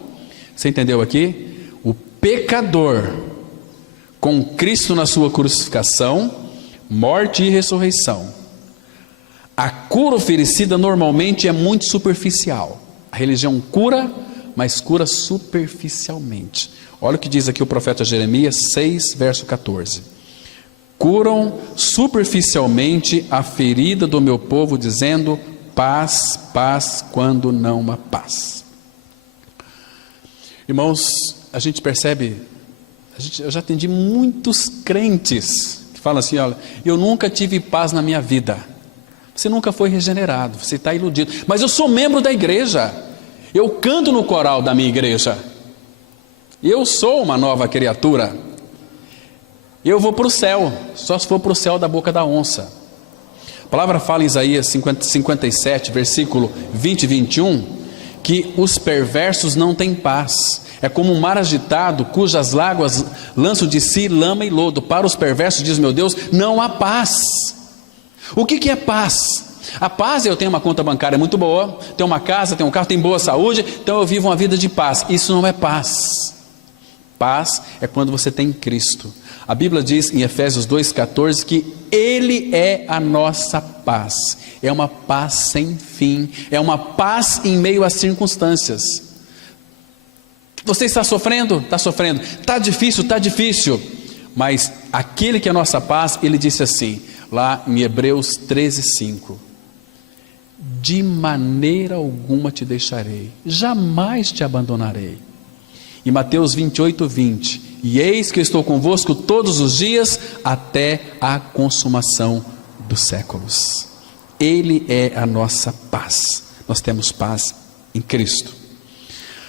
Você entendeu aqui? O pecador com Cristo na sua crucificação, morte e ressurreição. A cura oferecida normalmente é muito superficial. A religião cura, mas cura superficialmente. Olha o que diz aqui o profeta Jeremias 6, verso 14. Curam superficialmente a ferida do meu povo, dizendo paz, paz, quando não há paz. Irmãos, a gente percebe, eu já atendi muitos crentes que falam assim: olha, eu nunca tive paz na minha vida. Você nunca foi regenerado, você está iludido. Mas eu sou membro da igreja, eu canto no coral da minha igreja, eu sou uma nova criatura, eu vou para o céu, só se for para o céu da boca da onça. A palavra fala em Isaías 57, versículo 20 e 21, que os perversos não têm paz. É como um mar agitado, cujas águas lançam de si lama e lodo. Para os perversos, diz meu Deus, não há paz. O que é paz? A paz é: eu tenho uma conta bancária muito boa, tenho uma casa, tenho um carro, tenho boa saúde, então eu vivo uma vida de paz. Isso não é paz. Paz é quando você tem Cristo. A Bíblia diz em Efésios 2,14 que Ele é a nossa paz. É uma paz sem fim, é uma paz em meio às circunstâncias. Você está sofrendo? Está sofrendo. Está difícil. Mas aquele que é a nossa paz, Ele disse assim, lá em Hebreus 13:5: de maneira alguma te deixarei, jamais te abandonarei. E Mateus 28:20: e eis que eu estou convosco todos os dias, até a consumação dos séculos. Ele é a nossa paz. Nós temos paz em Cristo.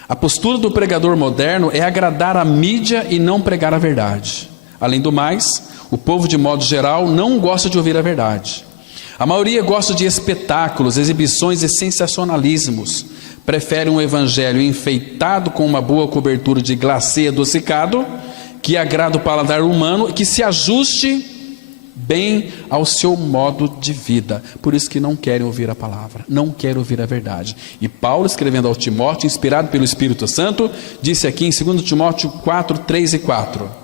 A postura do pregador moderno é agradar a mídia e não pregar a verdade. Além do mais, o povo, de modo geral, não gosta de ouvir a verdade. A maioria gosta de espetáculos, exibições e sensacionalismos. Prefere um evangelho enfeitado com uma boa cobertura de glacê adocicado, que agrada o paladar humano e que se ajuste bem ao seu modo de vida. Por isso que não querem ouvir a palavra, não querem ouvir a verdade. E Paulo, escrevendo ao Timóteo, inspirado pelo Espírito Santo, disse aqui em 2 Timóteo 4, 3 e 4: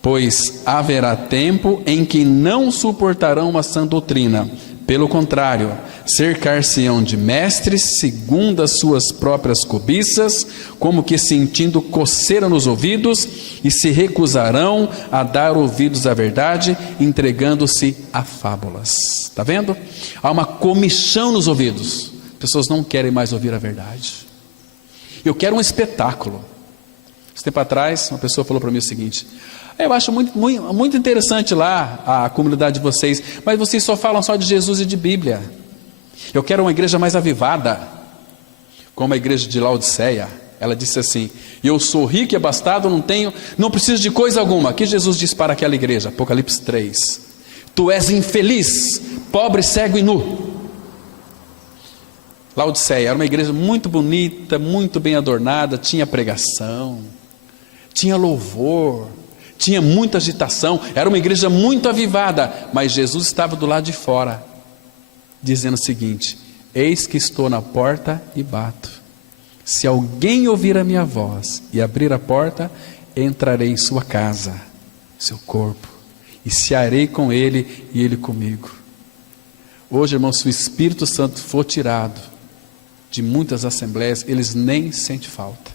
pois haverá tempo em que não suportarão uma sã doutrina, pelo contrário, cercar-se-ão de mestres segundo as suas próprias cobiças, como que sentindo coceira nos ouvidos, e se recusarão a dar ouvidos à verdade, entregando-se a fábulas. Está vendo? Há uma comichão nos ouvidos. Pessoas não querem mais ouvir a verdade. Eu quero um espetáculo. Esse tempo atrás, uma pessoa falou para mim o seguinte: eu acho muito interessante lá a comunidade de vocês, mas vocês só falam só de Jesus e de Bíblia. Eu quero uma igreja mais avivada, como a igreja de Laodiceia. Ela disse assim: eu sou rico e abastado, não preciso de coisa alguma. Que Jesus disse para aquela igreja, Apocalipse 3: tu és infeliz, pobre, cego e nu. Laodiceia era uma igreja muito bonita, muito bem adornada, tinha pregação, tinha louvor, tinha muita agitação, era uma igreja muito avivada, mas Jesus estava do lado de fora, dizendo o seguinte: eis que estou na porta e bato. Se alguém ouvir a minha voz e abrir a porta, entrarei em sua casa, seu corpo, e cearei com ele e ele comigo. Hoje, irmãos, se o Espírito Santo for tirado de muitas assembleias, eles nem sentem falta.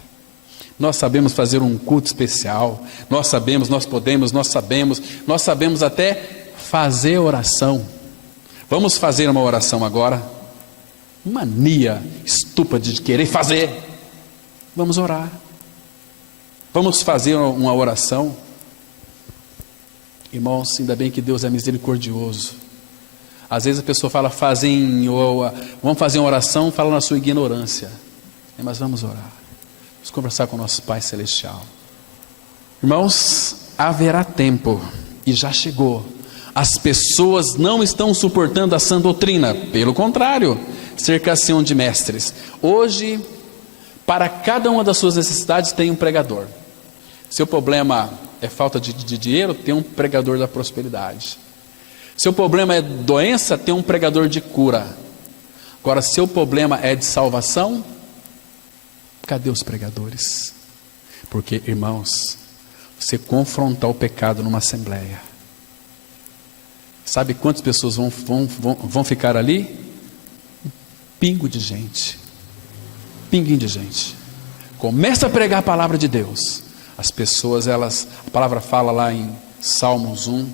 Nós sabemos fazer um culto especial, nós sabemos, nós podemos, nós sabemos até fazer oração. Vamos fazer uma oração agora. Mania estúpida de querer fazer. Vamos orar. Vamos fazer uma oração. Irmãos, ainda bem que Deus é misericordioso. Às vezes a pessoa fala, vamos fazer uma oração, fala na sua ignorância. Mas vamos orar. Vamos conversar com o nosso Pai Celestial. Irmãos, haverá tempo, e já chegou. As pessoas não estão suportando a sã doutrina. Pelo contrário, cercação de mestres. Hoje, para cada uma das suas necessidades tem um pregador. Seu problema é falta de dinheiro, tem um pregador da prosperidade. Seu problema é doença, tem um pregador de cura. Agora, seu problema é de salvação, cadê os pregadores? Porque, irmãos, você confrontar o pecado numa assembleia, sabe quantas pessoas vão ficar ali? Um pingo de gente. Pinguinho de gente. Começa a pregar a palavra de Deus. As pessoas, a palavra fala lá em Salmos 1,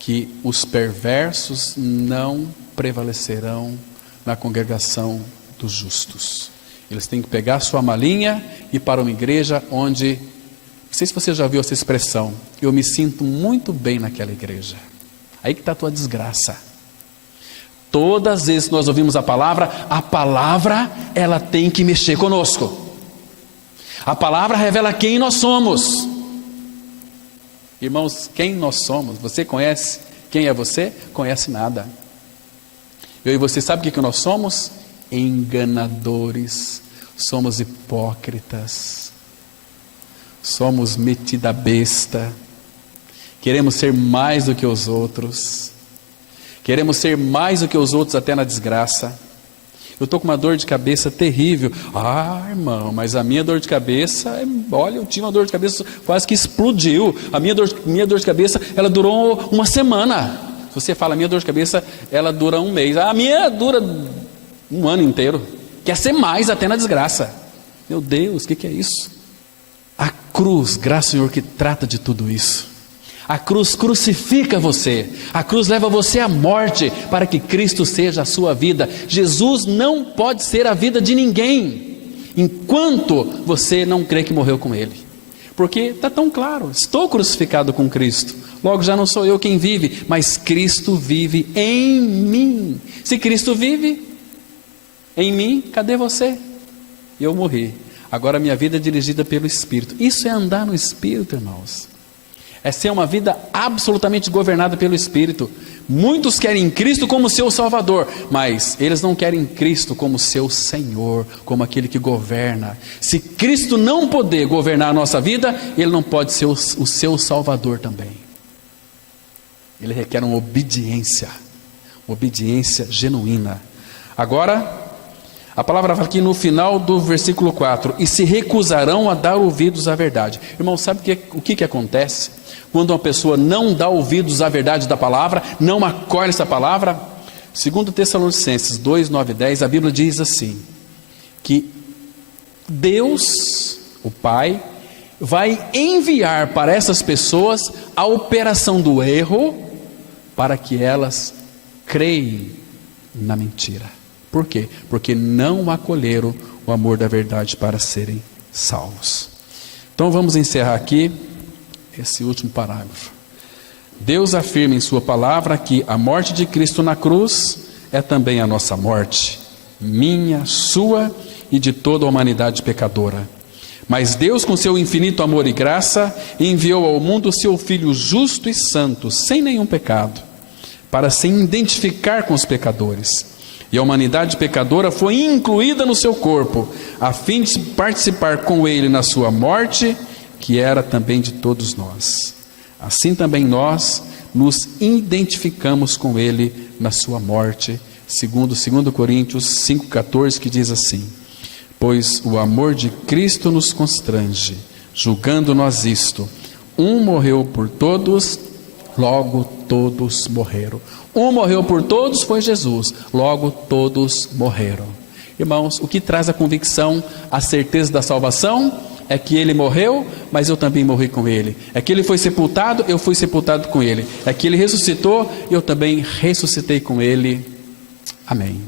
que os perversos não prevalecerão na congregação dos justos. Eles têm que pegar sua malinha e ir para uma igreja onde, não sei se você já viu essa expressão, eu me sinto muito bem naquela igreja. Aí que está a tua desgraça. Todas as vezes que nós ouvimos a palavra, ela tem que mexer conosco. A palavra revela quem nós somos. Irmãos, quem nós somos? Você conhece quem é você? Conhece nada. Eu e você sabe o que nós somos? Enganadores. Somos hipócritas. Somos metida besta. Queremos ser mais do que os outros. Queremos ser mais do que os outros até na desgraça. Eu estou com uma dor de cabeça terrível. Ah, irmão, mas a minha dor de cabeça, olha, eu tinha uma dor de cabeça quase que explodiu. A minha dor de cabeça, ela durou uma semana. Se você fala, a minha dor de cabeça, ela dura um mês. A minha dura um ano inteiro. Quer ser mais até na desgraça. Meu Deus, o que é isso? A cruz, graças ao Senhor, que trata de tudo isso. A cruz crucifica você. A cruz leva você à morte para que Cristo seja a sua vida. Jesus não pode ser a vida de ninguém enquanto você não crê que morreu com Ele. Porque está tão claro, estou crucificado com Cristo. Logo já não sou eu quem vive, mas Cristo vive em mim. Se Cristo vive em mim, cadê você? Eu morri. Agora minha vida é dirigida pelo Espírito. Isso é andar no Espírito, irmãos. É ser uma vida absolutamente governada pelo Espírito. Muitos querem Cristo como seu Salvador, mas eles não querem Cristo como seu Senhor, como aquele que governa. Se Cristo não poder governar a nossa vida, Ele não pode ser o seu Salvador também. Ele requer uma obediência genuína. Agora, a palavra fala aqui no final do versículo 4, e se recusarão a dar ouvidos à verdade. Irmão, sabe o que acontece? Quando uma pessoa não dá ouvidos à verdade da palavra, não acolhe essa palavra. 2 Tessalonicenses 2, 9 e 10, a Bíblia diz assim, que Deus, o Pai, vai enviar para essas pessoas a operação do erro, para que elas creem na mentira. Por quê? Porque não acolheram o amor da verdade para serem salvos. Então vamos encerrar aqui esse último parágrafo. Deus afirma em sua palavra que a morte de Cristo na cruz é também a nossa morte, minha, sua e de toda a humanidade pecadora. Mas Deus, com seu infinito amor e graça, enviou ao mundo o seu Filho justo e santo, sem nenhum pecado, para se identificar com os pecadores. E a humanidade pecadora foi incluída no seu corpo, a fim de participar com ele na sua morte, que era também de todos nós. Assim também nós nos identificamos com ele na sua morte, segundo 2 Coríntios 5,14, que diz assim: pois o amor de Cristo nos constrange, julgando nós isto: um morreu por todos, logo todos morreram. Um morreu por todos, foi Jesus, logo todos morreram. Irmãos, o que traz a convicção, a certeza da salvação, é que ele morreu, mas eu também morri com ele. É que ele foi sepultado, eu fui sepultado com ele. É que ele ressuscitou, eu também ressuscitei com ele. Amém.